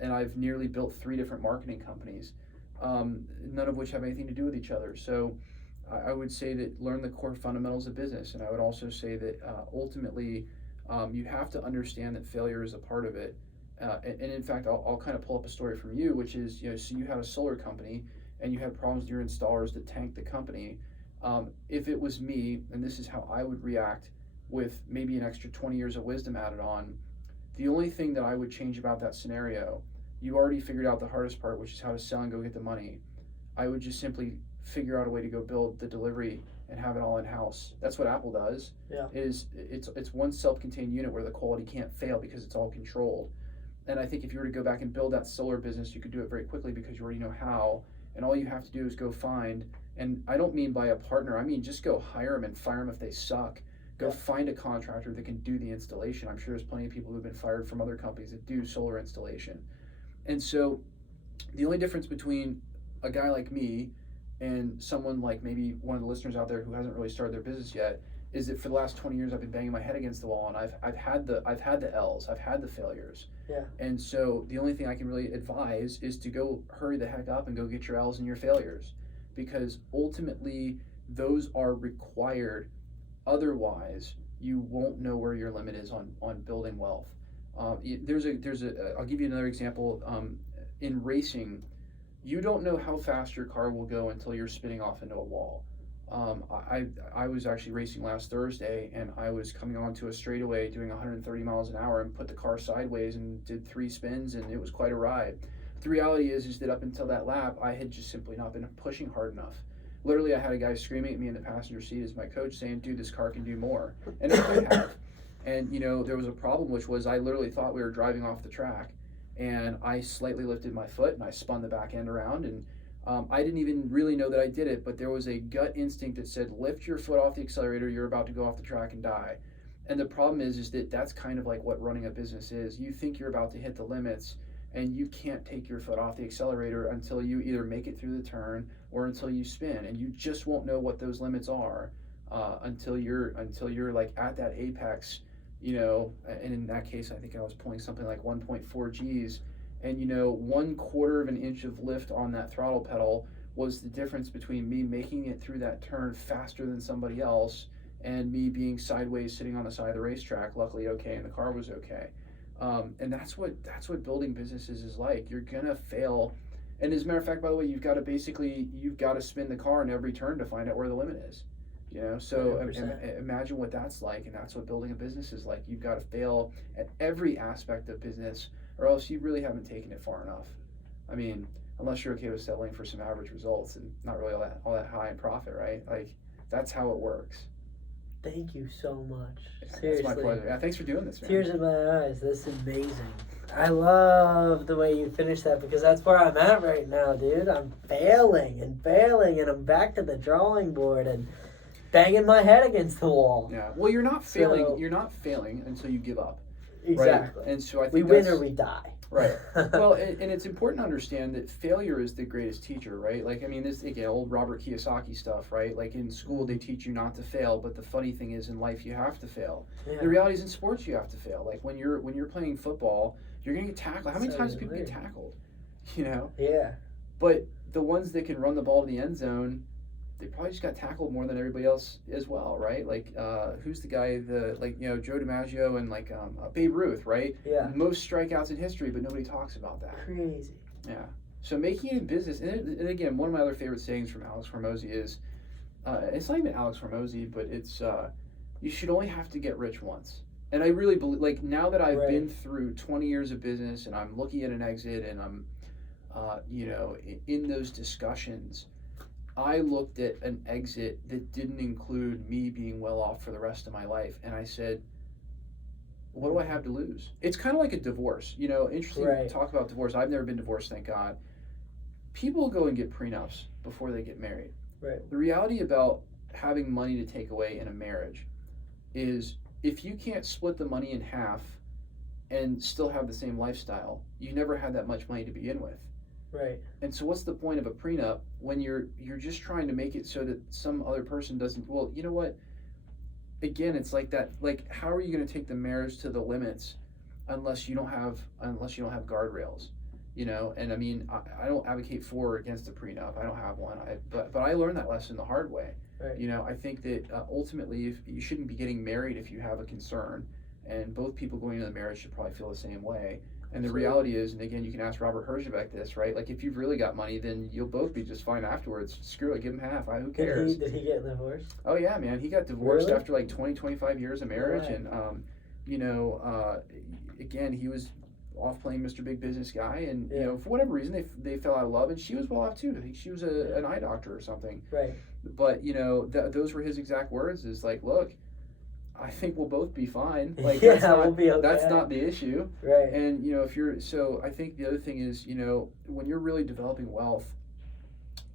And I've nearly built 3 different marketing companies, none of which have anything to do with each other. So I would say that learn the core fundamentals of business. And I would also say that ultimately you have to understand that failure is a part of it. And in fact, I'll kind of pull up a story from you, which is, so you had a solar company and you had problems with your installers that tanked the company. If it was me, and this is how I would react with maybe an extra 20 years of wisdom added on, the only thing that I would change about that scenario, you already figured out the hardest part, which is how to sell and go get the money. I would just simply figure out a way to go build the delivery and have it all in-house. That's what Apple does. Yeah. It's one self-contained unit where the quality can't fail because it's all controlled. And I think if you were to go back and build that solar business, you could do it very quickly because you already know how. And all you have to do is go find, and I don't mean by a partner, I mean just go hire them and fire them if they suck. Go find a contractor that can do the installation. I'm sure there's plenty of people who've been fired from other companies that do solar installation. And so the only difference between a guy like me and someone like maybe one of the listeners out there who hasn't really started their business yet is that for the last 20 years I've been banging my head against the wall, and I've had the L's, I've had the failures. Yeah. And so the only thing I can really advise is to go hurry the heck up and go get your L's and your failures, because ultimately those are required. Otherwise, you won't know where your limit is on building wealth. I'll give you another example. In racing, you don't know how fast your car will go until you're spinning off into a wall. I was actually racing last Thursday, and I was coming onto a straightaway doing 130 miles an hour and put the car sideways and did 3 spins, and it was quite a ride. The reality is that up until that lap, I had just simply not been pushing hard enough. Literally, I had a guy screaming at me in the passenger seat as my coach saying, dude, this car can do more. And it could have. And, there was a problem, which was I literally thought we were driving off the track. And I slightly lifted my foot, and I spun the back end around, and I didn't even really know that I did it, but there was a gut instinct that said, lift your foot off the accelerator, you're about to go off the track and die. And the problem is that that's kind of like what running a business is. You think you're about to hit the limits, and you can't take your foot off the accelerator until you either make it through the turn or until you spin, and you just won't know what those limits are until you're like at that apex, you know. And in that case, I think I was pulling something like 1.4 G's, and you know, 1/4 of an inch of lift on that throttle pedal was the difference between me making it through that turn faster than somebody else and me being sideways sitting on the side of the racetrack, luckily okay, and the car was okay. And that's what building businesses is like. You're gonna fail, and as a matter of fact, by the way, you've got to spin the car in every turn to find out where the limit is. You know, so imagine what that's like, and that's what building a business is like. You've got to fail at every aspect of business, or else you really haven't taken it far enough. I mean, unless you're okay with settling for some average results and not really all that high in profit, right? Like, that's how it works. Thank you so much. Yeah, Seriously. it's my pleasure. Yeah, thanks for doing this, man. Tears in my eyes. This is amazing. I love the way you finished that, because that's where I'm at right now, dude. I'm failing, and I'm back to the drawing board and banging my head against the wall. Yeah. Well, you're not failing. You're not failing until you give up. Exactly. Right? And so I think we win or we die. Right. Well, and it's important to understand that failure is the greatest teacher, right? Like, I mean, this, again, old Robert Kiyosaki stuff, right? Like, in school, they teach you not to fail, but the funny thing is, in life, you have to fail. Yeah. The reality is, in sports, you have to fail. Like, when you're playing football, you're going to get tackled. How many times do people get tackled? You know? Yeah. But the ones that can run the ball to the end zone, they probably just got tackled more than everybody else as well, right? Like, who's the guy, Joe DiMaggio and Babe Ruth, right? Yeah. Most strikeouts in history, but nobody talks about that. Crazy. Yeah. So making it in business, and again, one of my other favorite sayings from Alex Hormozy is, it's not even Alex Hormozy, but it's, you should only have to get rich once. And I really believe, like, now that I've been through 20 years of business and I'm looking at an exit and I'm, in those discussions, I looked at an exit that didn't include me being well off for the rest of my life, and I said, what do I have to lose? It's kind of like a divorce. You know, interesting to talk about divorce. I've never been divorced, thank God. People go and get prenups before they get married. Right. The reality about having money to take away in a marriage is, if you can't split the money in half and still have the same lifestyle, you never had that much money to begin with. Right. And so what's the point of a prenup when you're just trying to make it so that some other person doesn't, well, you know what? Again, it's like that, like, how are you going to take the marriage to the limits unless you don't have guardrails, you know? And I mean, I don't advocate for or against a prenup. I don't have one. But I learned that lesson the hard way. Right. You know, I think that ultimately, if you shouldn't be getting married if you have a concern, and both people going into the marriage should probably feel the same way. And the reality is, and again, you can ask Robert Herjavec this, right? Like, if you've really got money, then you'll both be just fine afterwards. Screw it, give him half. Who cares? Did he get divorced? Oh, yeah, man. He got divorced after like 20, 25 years of marriage. Right. And, again, he was off playing Mr. Big Business Guy. And, you know, for whatever reason, they fell out of love. And she was well off, too. I think she was an eye doctor or something. Right. But, you know, those were his exact words, is like, look, I think we'll both be fine. Like, we'll be okay. That's not the issue. Right. And, you know, so I think the other thing is, you know, when you're really developing wealth,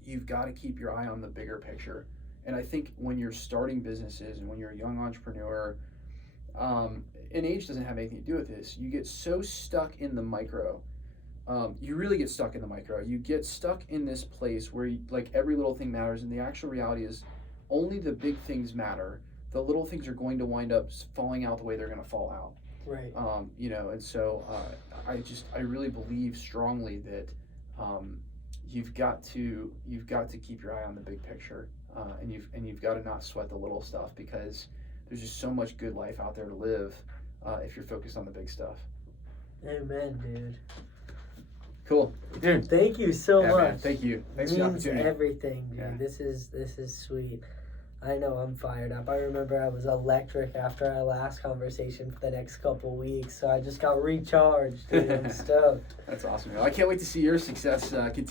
you've got to keep your eye on the bigger picture. And I think when you're starting businesses and when you're a young entrepreneur, and age doesn't have anything to do with this, you get so stuck in the micro. You really get stuck in the micro. You get stuck in this place where like every little thing matters, and the actual reality is only the big things matter. The little things are going to wind up falling out the way they're going to fall out. Right. You know, and so I really believe strongly that you've got to keep your eye on the big picture, and you've got to not sweat the little stuff, because there's just so much good life out there to live if you're focused on the big stuff. Amen, dude. Cool, dude. Thank you so much. Man, thank you. Thanks for the opportunity. Everything, dude. Yeah. This is sweet. I know I'm fired up. I remember I was electric after our last conversation for the next couple weeks, so I just got recharged, dude. I'm stoked. That's awesome, man. I can't wait to see your success continue.